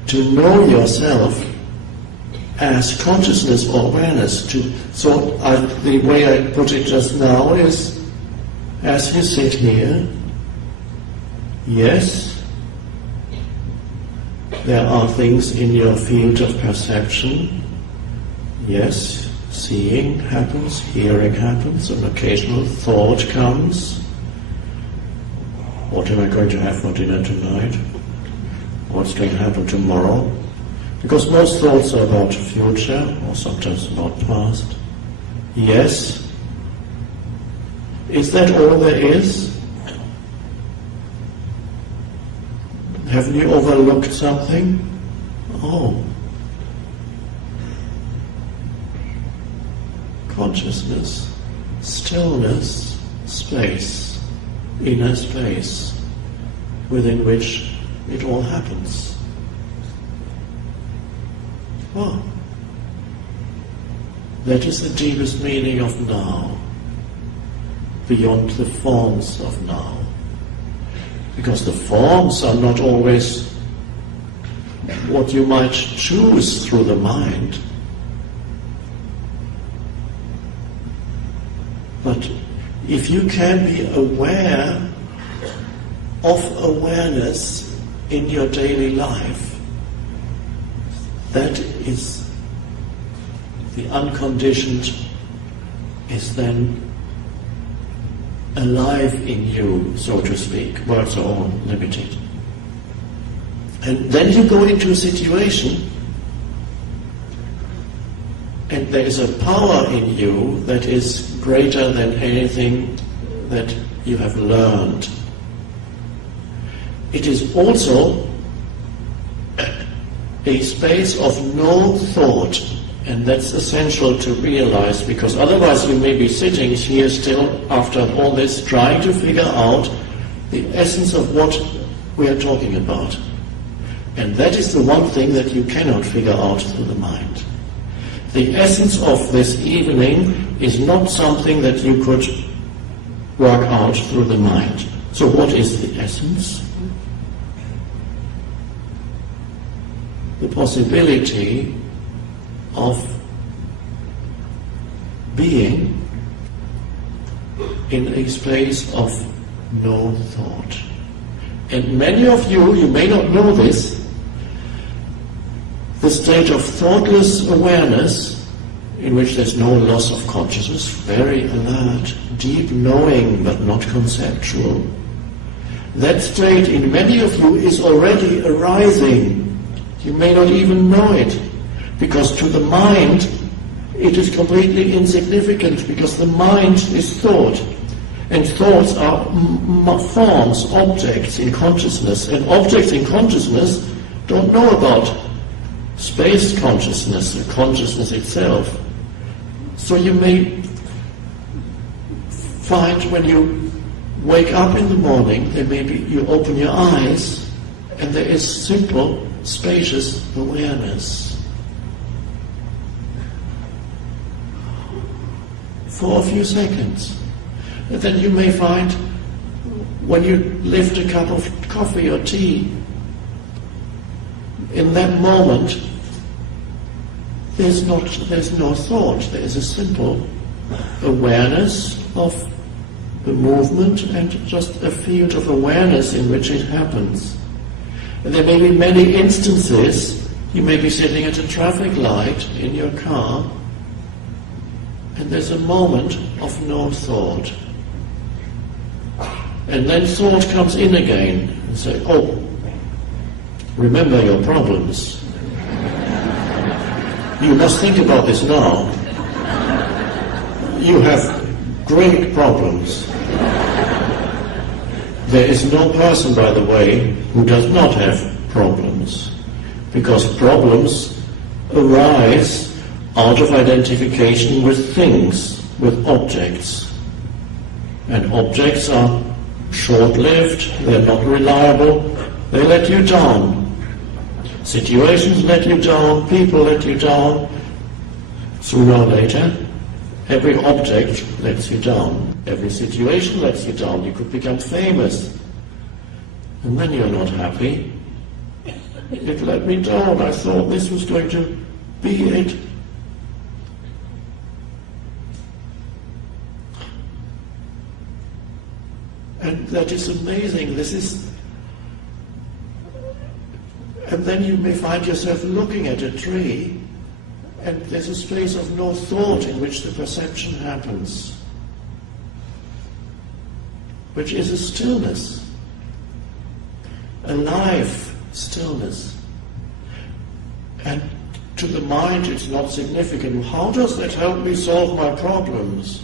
To know yourself as consciousness or awareness. The way I put it just now is, as you sit here, yes, there are things in your field of perception. Yes, Seeing happens, hearing happens, an occasional thought comes. What am I going to have for dinner tonight? What's going to happen tomorrow? Because most thoughts are about future, or sometimes about past. Yes. Is that all there is? Haven't you overlooked something? Oh. Consciousness, stillness, space, inner space, within which it all happens. Oh. That is the deepest meaning of now, beyond the forms of now. Because the forms are not always what you might choose through the mind. But if you can be aware of awareness in your daily life, that is the unconditioned is then alive in you, so to speak. Words are all limited. And then you go into a situation and there is a power in you that is greater than anything that you have learned. It is also a space of no thought, and that's essential to realize, because otherwise you may be sitting here still after all this trying to figure out the essence of what we are talking about. And that is the one thing that you cannot figure out through the mind. The essence of this evening is not something that you could work out through the mind. So what is the essence? The possibility of being in a space of no thought. And many of you may not know this, the state of thoughtless awareness in which there's no loss of consciousness, very alert, deep knowing but not conceptual. That state in many of you is already arising. You may not even know it, because to the mind it is completely insignificant, because the mind is thought, and thoughts are forms, objects in consciousness, and objects in consciousness don't know about space consciousness, the consciousness itself. So you may find when you wake up in the morning, there may be, you open your eyes and there is simple, spacious awareness. For a few seconds. And then you may find when you lift a cup of coffee or tea, in that moment there's no thought, there is a simple awareness of the movement and just a field of awareness in which it happens. And there may be many instances, you may be sitting at a traffic light in your car and there's a moment of no thought. And then thought comes in again and say, oh, remember your problems. You must think about this now. You have great problems. There is no person, by the way, who does not have problems, because problems arise out of identification with things, with objects. And objects are short-lived, they're not reliable, they let you down. Situations let you down, people let you down. Sooner or later, every object lets you down. Every situation lets you down. You could become famous. And then you're not happy. It let me down. I thought this was going to be it. And that is amazing. This is... And then you may find yourself looking at a tree, and there's a space of no thought in which the perception happens, which is a stillness, a live stillness. And to the mind it's not significant. How does that help me solve my problems?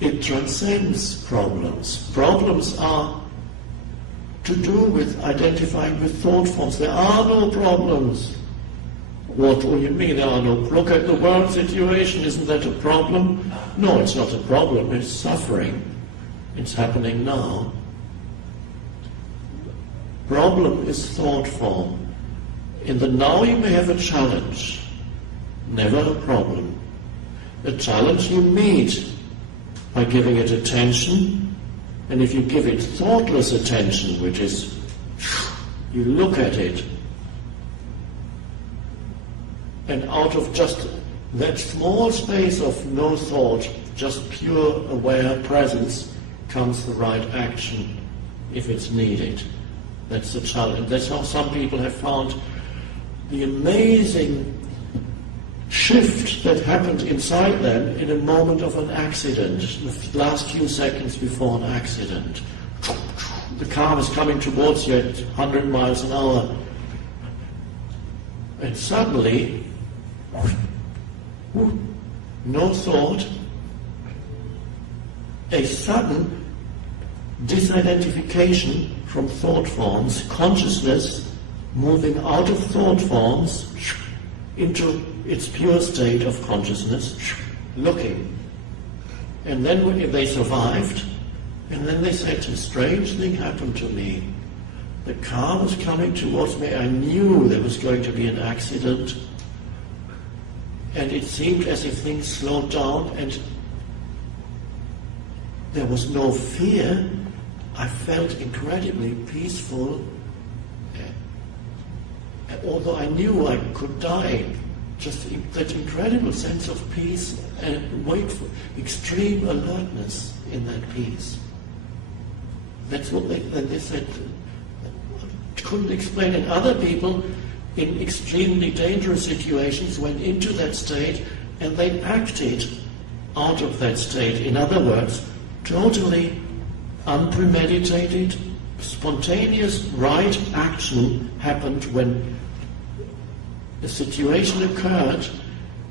It transcends problems. Problems are to do with identifying with thought forms. There are no problems. What do you mean there are no? Look at the world situation, isn't that a problem? No, it's not a problem, it's suffering. It's happening now. Problem is thought form. In the now you may have a challenge, never a problem. The challenge you meet by giving it attention, and if you give it thoughtless attention, which is you look at it, and out of just that small space of no thought, just pure aware presence, comes the right action if it's needed. That's the challenge. That's how some people have found the amazing shift that happened inside them in a moment of an accident, the last few seconds before an accident. The car is coming towards you at 100 miles an hour, and suddenly, no thought, a sudden disidentification from thought forms, consciousness moving out of thought forms into its pure state of consciousness, looking. And then when they survived, and then they said, a strange thing happened to me. The car was coming towards me, I knew there was going to be an accident, and it seemed as if things slowed down, and there was no fear. I felt incredibly peaceful, although I knew I could die. Just that incredible sense of peace and wakeful, extreme alertness in that peace. That's what they said. Couldn't explain it. Other people in extremely dangerous situations went into that state and they acted out of that state. In other words, totally unpremeditated, spontaneous right action happened when a situation occurred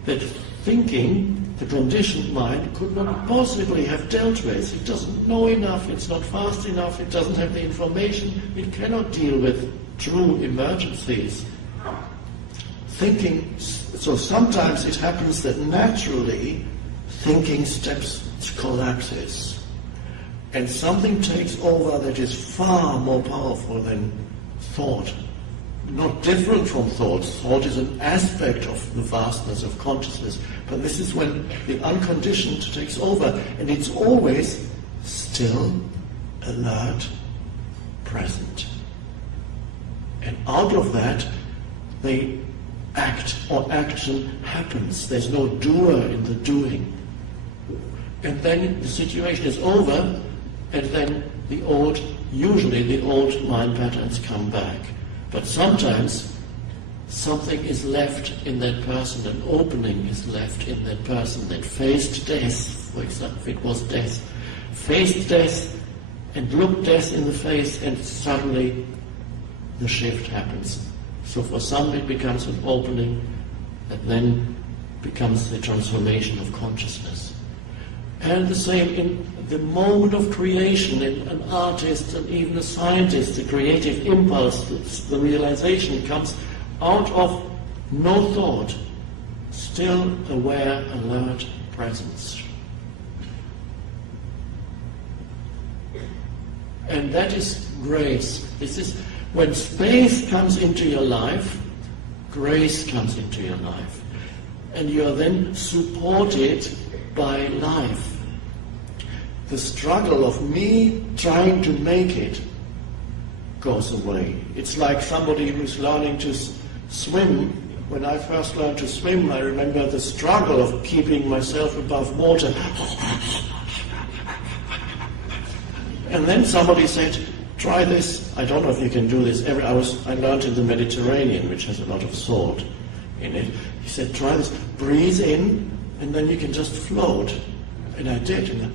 that thinking, the conditioned mind, could not possibly have dealt with. It doesn't know enough, it's not fast enough, it doesn't have the information, it cannot deal with true emergencies. Thinking, so sometimes it happens that naturally thinking collapses, and something takes over that is far more powerful than thought. Not different from thought. Thought is an aspect of the vastness of consciousness, but this is when the unconditioned takes over, and it's always still, alert, present. And out of that, they act, or action happens. There's no doer in the doing. And then the situation is over, and then usually the old mind patterns come back. But sometimes something is left in that person, an opening is left in that person that faced death, for example, if it was death, faced death and looked death in the face, and suddenly the shift happens. So for some it becomes an opening that then becomes the transformation of consciousness. And the same in the moment of creation, in an artist and even a scientist, the creative impulse, the realization comes out of no thought, still aware, alert presence. And that is grace. This is when space comes into your life, grace comes into your life. And you are then supported by life. The struggle of me trying to make it goes away. It's like somebody who's learning to swim. When I first learned to swim, I remember the struggle of keeping myself above water. And then somebody said, try this. I don't know if you can do this. I learned in the Mediterranean, which has a lot of salt in it. He said, try this. Breathe in, and then you can just float. And I did. And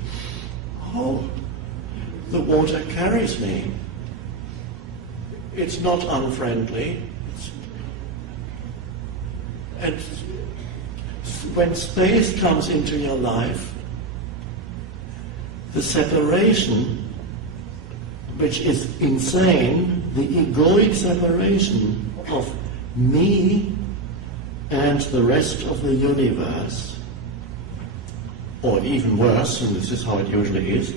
the water carries me. It's not unfriendly. And when space comes into your life, the separation, which is insane, the egoic separation of me and the rest of the universe, or even worse, and this is how it usually is,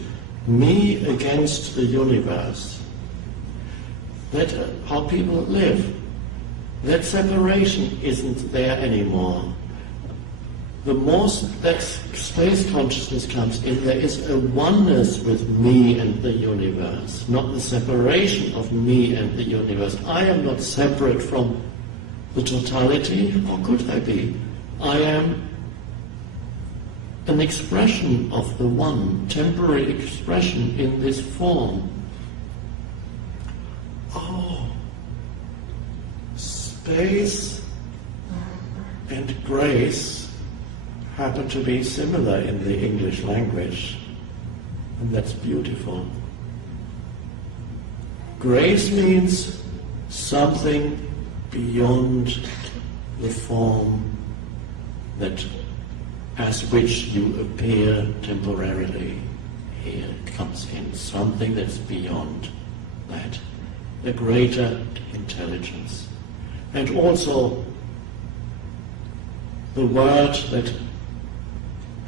me against the universe. That's how people live. That separation isn't there anymore. The more that space consciousness comes in, there is a oneness with me and the universe, not the separation of me and the universe. I am not separate from the totality, or could I be? I am an expression of the one, temporary expression in this form. Space and grace happen to be similar in the English language, and that's beautiful. Grace means something beyond the form that as which you appear temporarily. Here comes in something that's beyond that, a greater intelligence. And also the word that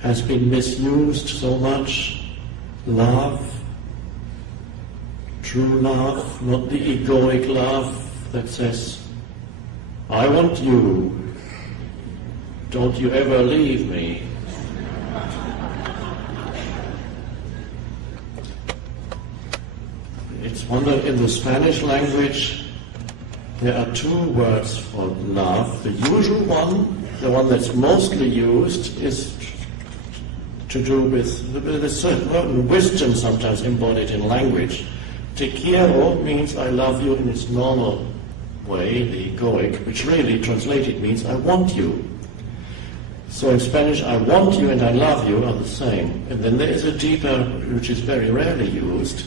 has been misused so much, love, true love, not the egoic love that says, I want you, don't you ever leave me. It's wonderful, in the Spanish language there are two words for love. The usual one, the one that's mostly used, is to do with the certain wisdom sometimes embodied in language. Te quiero means I love you in its normal way, the egoic, which really translated means I want you. So in Spanish, I want you and I love you are the same. And then there is a deeper, which is very rarely used.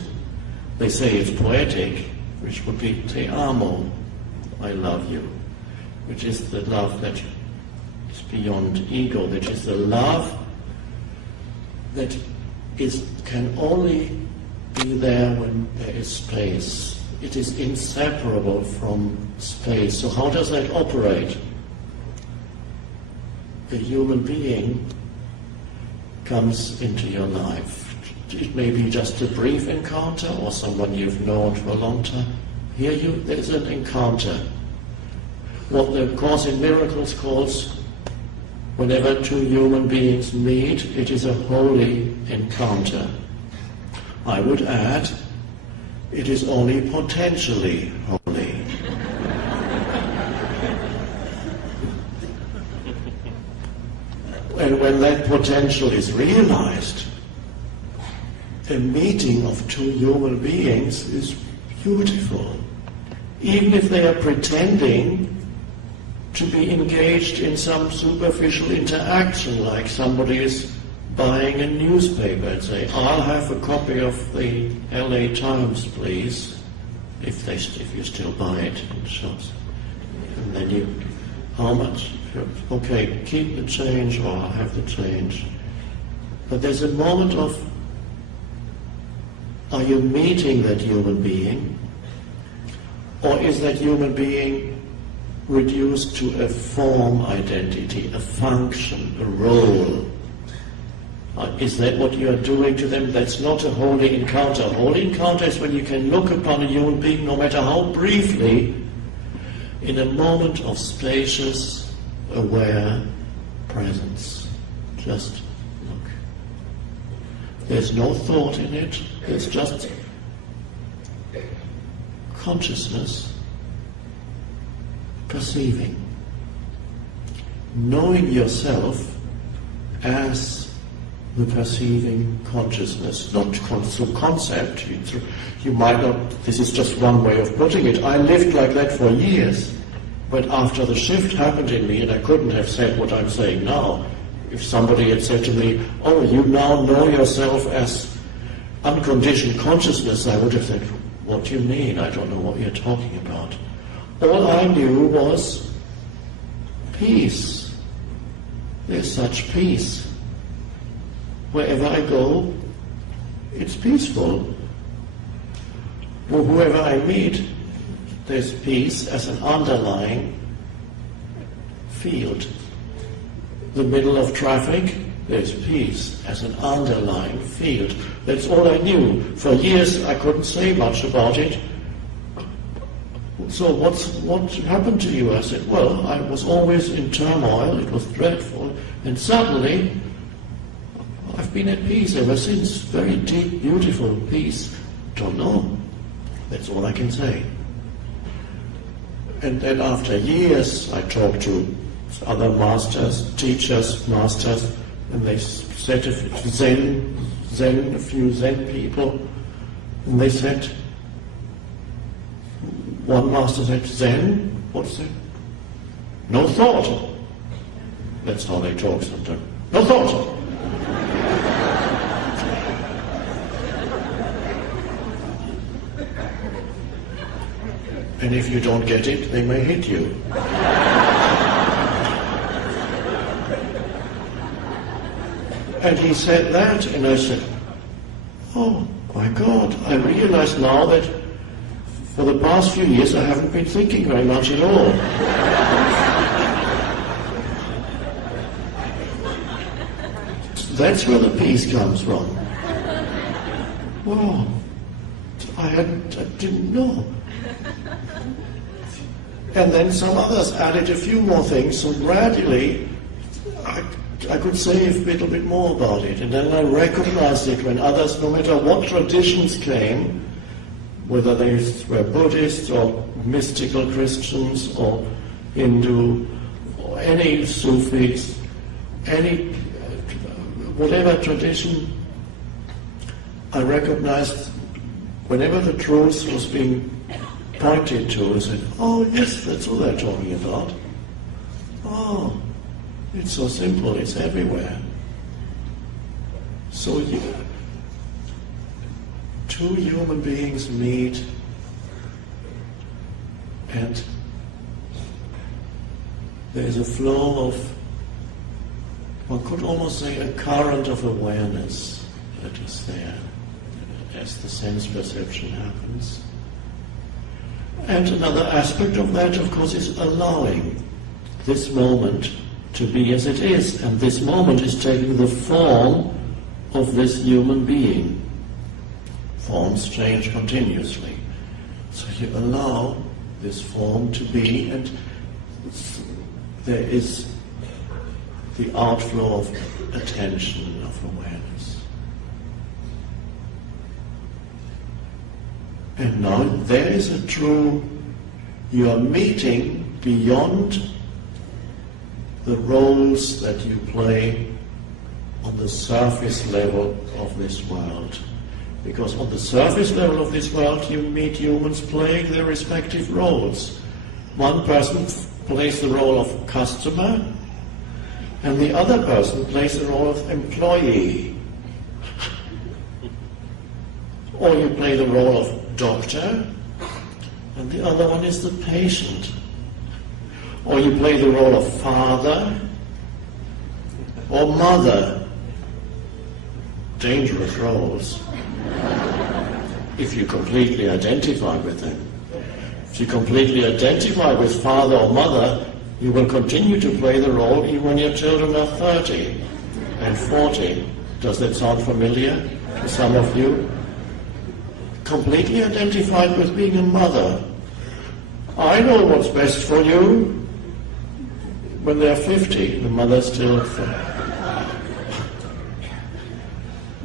They say it's poetic, which would be te amo, I love you, which is the love that is beyond ego, which is the love that can only be there when there is space. It is inseparable from space. So how does that operate? A human being comes into your life. It may be just a brief encounter or someone you've known for a long time. Here there's an encounter. What the Course in Miracles calls, whenever two human beings meet, it is a holy encounter. I would add, it is only potentially holy. And when that potential is realized, a meeting of two human beings is beautiful. Even if they are pretending to be engaged in some superficial interaction, like somebody is buying a newspaper and say, I'll have a copy of the LA Times, please, if you still buy it in shops. And then how much? Okay, keep the change, or I'll have the change. But there's a moment of, are you meeting that human being? Or is that human being reduced to a form identity, a function, a role? Is that what you are doing to them? That's not a holy encounter. A holy encounter is when you can look upon a human being, no matter how briefly, in a moment of spacious, aware presence. Just look. There's no thought in it. There's just consciousness, perceiving, knowing yourself as the perceiving consciousness, not through concept. You might not, this is just one way of putting it. I lived like that for years, but after the shift happened in me, and I couldn't have said what I'm saying now, if somebody had said to me, oh, you now know yourself as unconditioned consciousness, I would have said, what do you mean? I don't know what you're talking about. All I knew was peace. There's such peace. Wherever I go, it's peaceful. Or whoever I meet, there's peace as an underlying field. The middle of traffic, there's peace as an underlying field. That's all I knew. For years I couldn't say much about it. So what happened to you? I said, well, I was always in turmoil, it was dreadful, and suddenly I've been at peace ever since. Very deep, beautiful peace. Don't know. That's all I can say. And then after years I talked to other masters, teachers, masters, and they said a few Zen people, and they said, one master said, Zen? What's that? No thought. That's how they talk sometimes. No thought. And if you don't get it, they may hit you. And he said that, and I said, oh my God, I realize now that for the past few years I haven't been thinking very much at all. That's where the peace comes from. Wow, I didn't know. And then some others added a few more things, so gradually I could say a little bit more about it. And then I recognized it when others, no matter what traditions came, whether they were Buddhists or mystical Christians or Hindu or any Sufis, any whatever tradition, I recognized whenever the truth was being pointed to, I said, oh yes, that's all they're talking about. Oh, it's so simple, it's everywhere. So two human beings meet and there's a flow of, one could almost say, a current of awareness that is there as the sense perception happens. And another aspect of that, of course, is allowing this moment to be as it is, and this moment is taking the form of this human being. Forms change continuously. So you allow this form to be, and there is the outflow of attention, of awareness. And now there is a true, you are meeting beyond the roles that you play on the surface level of this world. Because on the surface level of this world you meet humans playing their respective roles. One person plays the role of customer, and the other person plays the role of employee. Or you play the role of doctor, and the other one is the patient. Or you play the role of father or mother. Dangerous roles if you completely identify with them. If you completely identify with father or mother, you will continue to play the role even when your children are 30 and 40. Does that sound familiar to some of you? Completely identified with being a mother. I know what's best for you. When they're 50, the mother's still...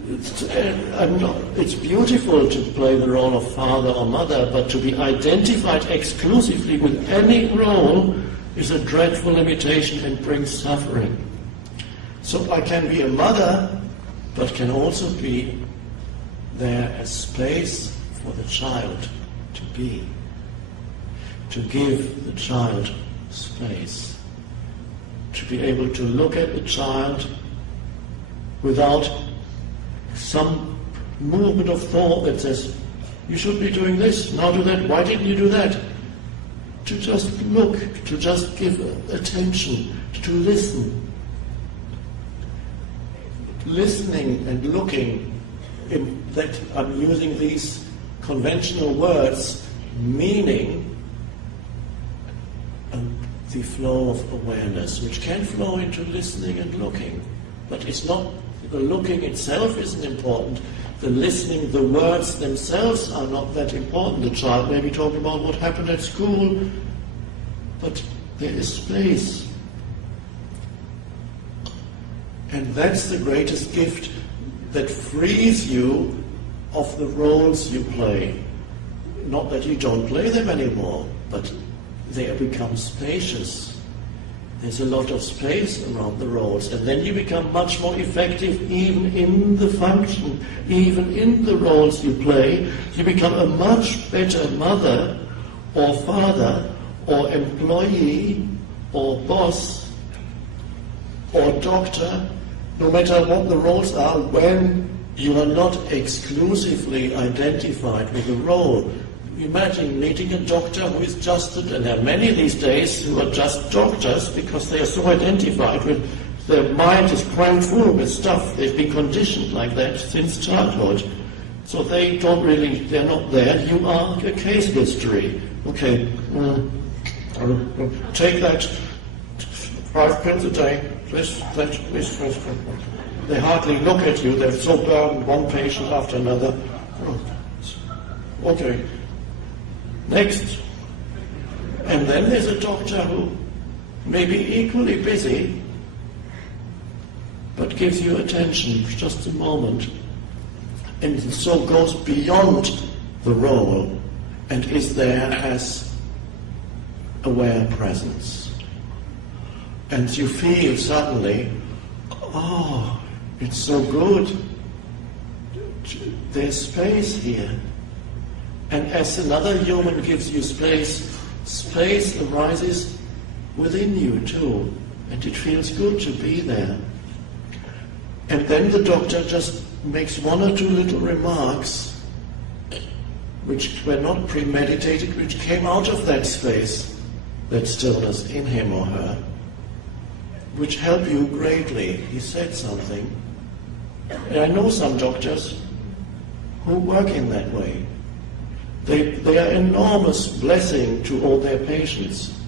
It's beautiful to play the role of father or mother, but to be identified exclusively with any role is a dreadful limitation and brings suffering. So I can be a mother but can also be there as space for the child to be, to give the child space, to be able to look at the child without some movement of thought that says, you should be doing this, now do that, why didn't you do that? To just look, to just give attention, to listen. Listening and looking, in that I'm using these conventional words, meaning the flow of awareness, which can flow into listening and looking. But it's not, the looking itself isn't important. The listening, the words themselves are not that important. The child may be talking about what happened at school, but there is space. And that's the greatest gift that frees you of the roles you play. Not that you don't play them anymore, but they become spacious. There's a lot of space around the roles, and then you become much more effective even in the function, even in the roles you play. You become a much better mother or father or employee or boss or doctor, no matter what the roles are, when you are not exclusively identified with the role. Imagine meeting a doctor who is just, and there are many these days who are just doctors because they are so identified with, their mind is crammed full with stuff. They've been conditioned like that since childhood. So they don't really, they're not there. You are a case history. Okay, take that 5 pills a day. This. They hardly look at you. They're so burdened, one patient after another. Okay. Next. And then there's a doctor who may be equally busy, but gives you attention for just a moment, and so goes beyond the role and is there as aware presence. And you feel suddenly, oh, it's so good. There's space here. And as another human gives you space, space arises within you too. And it feels good to be there. And then the doctor just makes 1 or 2 little remarks which were not premeditated, which came out of that space, that stillness in him or her, which help you greatly. He said something. And I know some doctors who work in that way. They are enormous blessing to all their patients.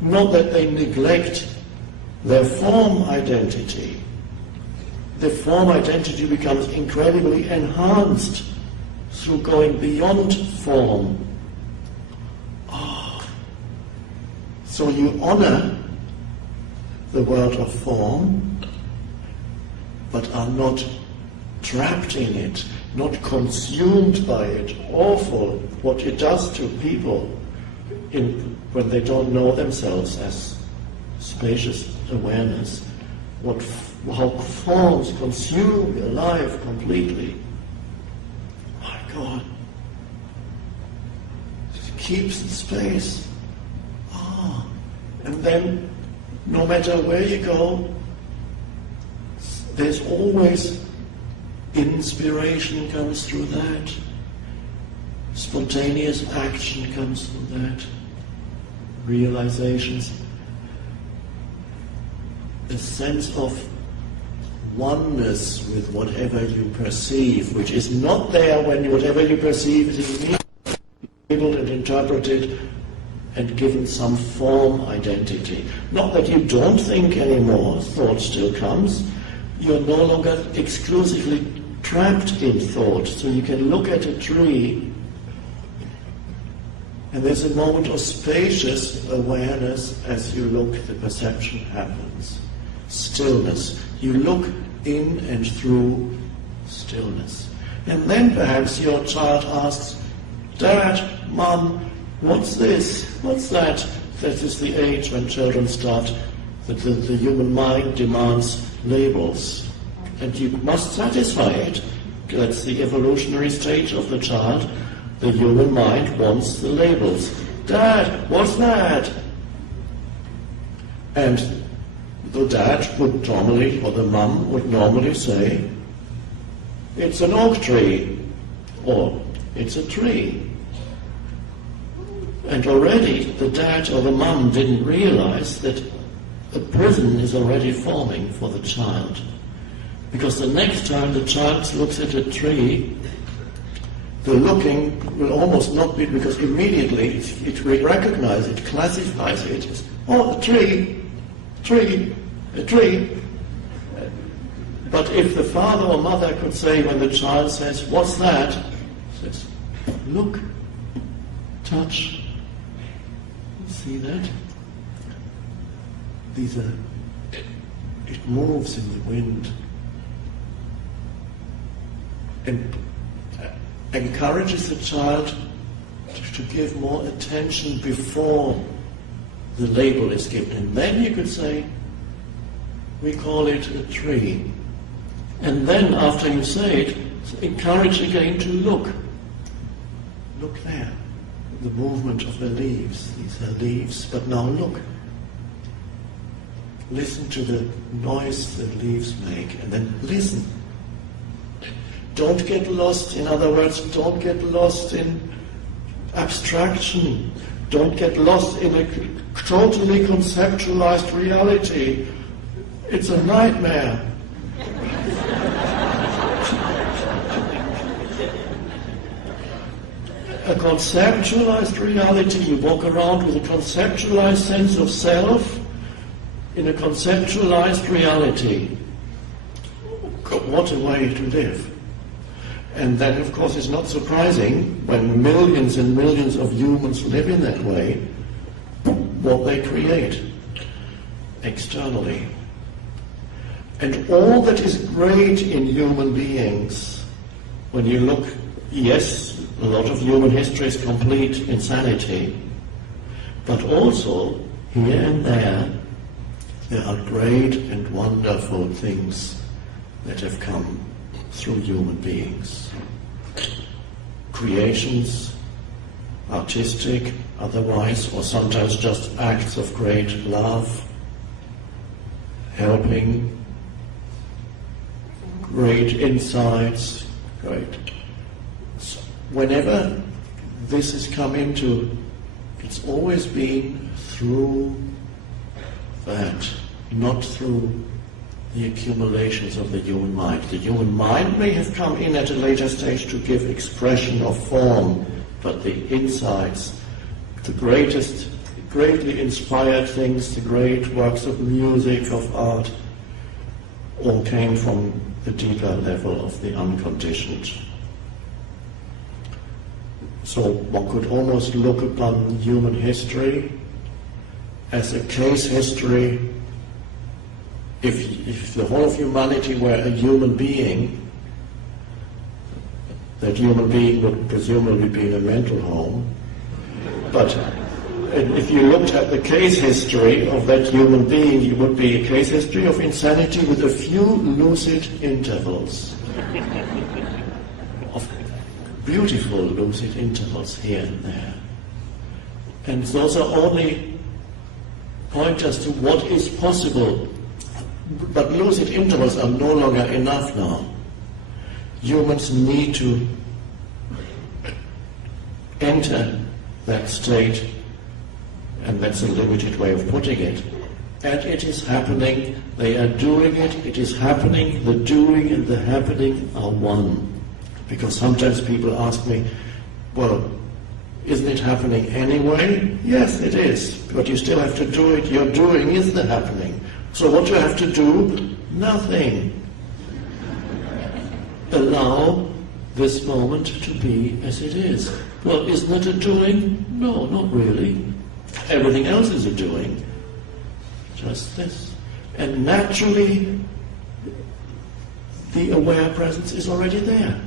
Not that they neglect their form identity. The form identity becomes incredibly enhanced through going beyond form. Oh. So you honor the world of form, but are not trapped in it, not consumed by it. Awful what it does to people when they don't know themselves as spacious awareness. How forms consume your life completely. My God. It keeps the space. Ah. And then, no matter where you go, there's always inspiration comes through that. Spontaneous action comes through that. Realizations. A sense of oneness with whatever you perceive, which is not there when whatever you perceive is labeled and interpreted and given some form identity. Not that you don't think anymore, thought still comes. You're no longer exclusively trapped in thought, so you can look at a tree and there's a moment of spacious awareness as you look, the perception happens. Stillness. You look in and through stillness. And then perhaps your child asks, Dad, Mom, what's this? What's that? That is the age when children start, that the human mind demands labels. And you must satisfy it. That's the evolutionary stage of the child. The human mind wants the labels. Dad, what's that? And the dad would normally, or the mum would normally say, it's an oak tree, or it's a tree. And already the dad or the mum didn't realize that a prison is already forming for the child. Because the next time the child looks at a tree, the looking will almost not be, because immediately it will recognize, it classifies it as, oh, a tree, a tree. But if the father or mother could say, when the child says, what's that? Says, look, touch. See that? These are, it moves in the wind. And encourages the child to give more attention before the label is given. And then you could say, we call it a tree. And then after you say it, encourage again to look. Look there. The movement of the leaves. These are leaves, but now look. Listen to the noise the leaves make, and then listen. Don't get lost, in other words, don't get lost in abstraction. Don't get lost in a totally conceptualized reality. It's a nightmare. A conceptualized reality, you walk around with a conceptualized sense of self in a conceptualized reality. What a way to live. And that, of course, is not surprising when millions and millions of humans live in that way, what they create externally. And all that is great in human beings, when you look, yes, a lot of human history is complete insanity, but also here and there are great and wonderful things that have come through human beings. Creations, artistic, otherwise, or sometimes just acts of great love, helping, great insights, great. So whenever this has come into, it's always been through that, not through the accumulations of the human mind. The human mind may have come in at a later stage to give expression of form, but the insights, the greatest, greatly inspired things, the great works of music, of art, all came from the deeper level of the unconditioned. So one could almost look upon human history as a case history. If the whole of humanity were a human being, that human being would presumably be in a mental home. But if you looked at the case history of that human being, it would be a case history of insanity with a few lucid intervals. Of beautiful lucid intervals here and there. And those are only pointers to what is possible. But lucid intervals are no longer enough now. Humans need to enter that state, and that's a limited way of putting it. And it is happening, they are doing it, it is happening, the doing and the happening are one. Because sometimes people ask me, well, isn't it happening anyway? Yes, it is, but you still have to do it. Your doing is the happening. So what do you have to do? Nothing. Allow this moment to be as it is. Well, isn't it a doing? No, not really. Everything else is a doing. Just this. And naturally, the aware presence is already there.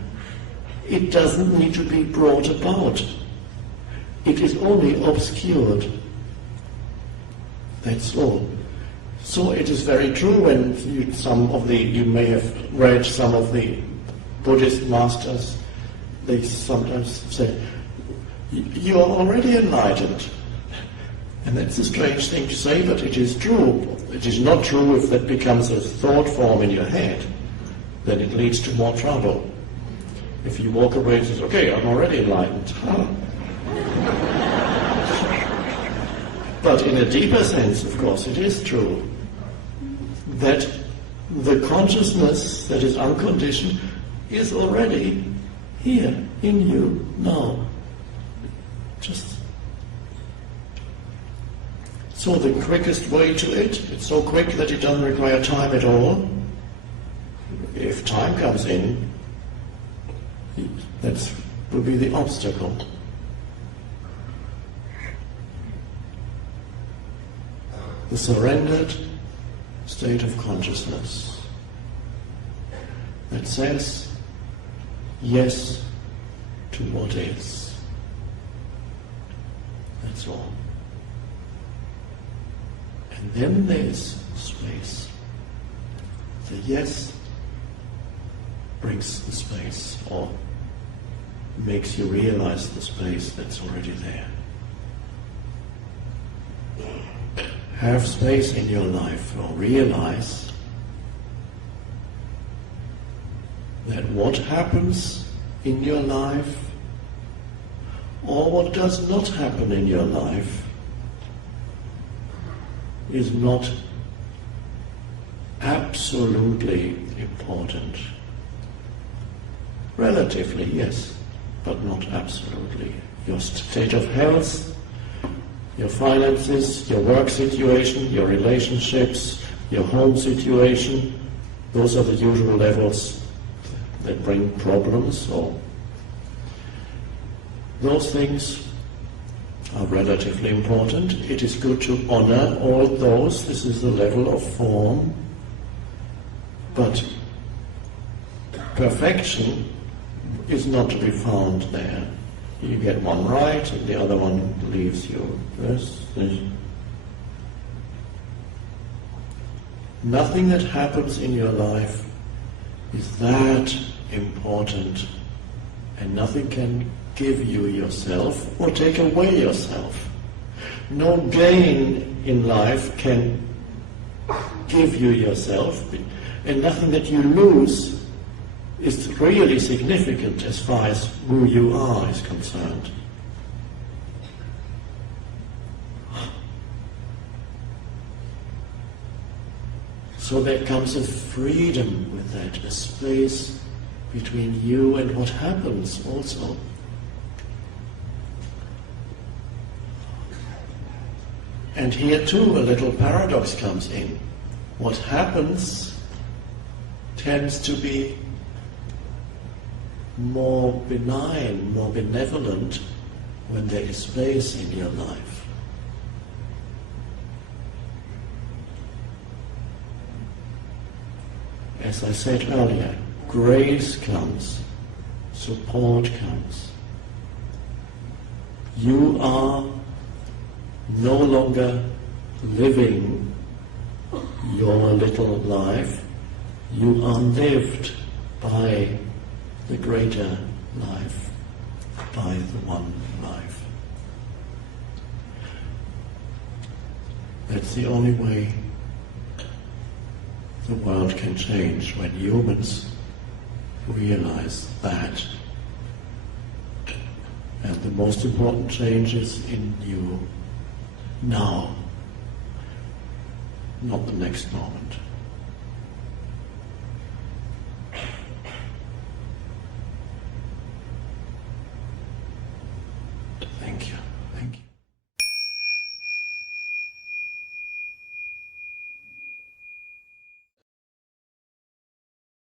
It doesn't need to be brought about. It is only obscured. That's all. So it is very true when you may have read some of the Buddhist masters, they sometimes say, you are already enlightened. And that's a strange thing to say, but it is true. It is not true if that becomes a thought form in your head, then it leads to more trouble. If you walk away and say, okay, I'm already enlightened. But in a deeper sense, of course, it is true that the consciousness that is unconditioned is already here in you now. So the quickest way to it's so quick that it doesn't require time at all. If time comes in, that will be the obstacle. The surrendered state of consciousness that says yes to what is. That's all. And then there's space. The yes brings the space, or makes you realize the space that's already there. Have space in your life, or realize that what happens in your life, or what does not happen in your life, is not absolutely important. Relatively, yes, but not absolutely. Your state of health, your finances, your work situation, your relationships, your home situation, those are the usual levels that bring problems. Or those things are relatively important. It is good to honor all those. This is the level of form. But perfection is not to be found there. You get one right and the other one leaves you. This. Nothing that happens in your life is that important, and nothing can give you yourself or take away yourself. No gain in life can give you yourself, and nothing that you lose is really significant as far as who you are is concerned. So there comes a freedom with that, a space between you and what happens also. And here too a little paradox comes in. What happens tends to be more benign, more benevolent when there is space in your life. As I said earlier, grace comes, support comes. You are no longer living your little life. You are lived by the greater life, by the one life. That's the only way the world can change, when humans realize that. And the most important change is in you now, not the next moment.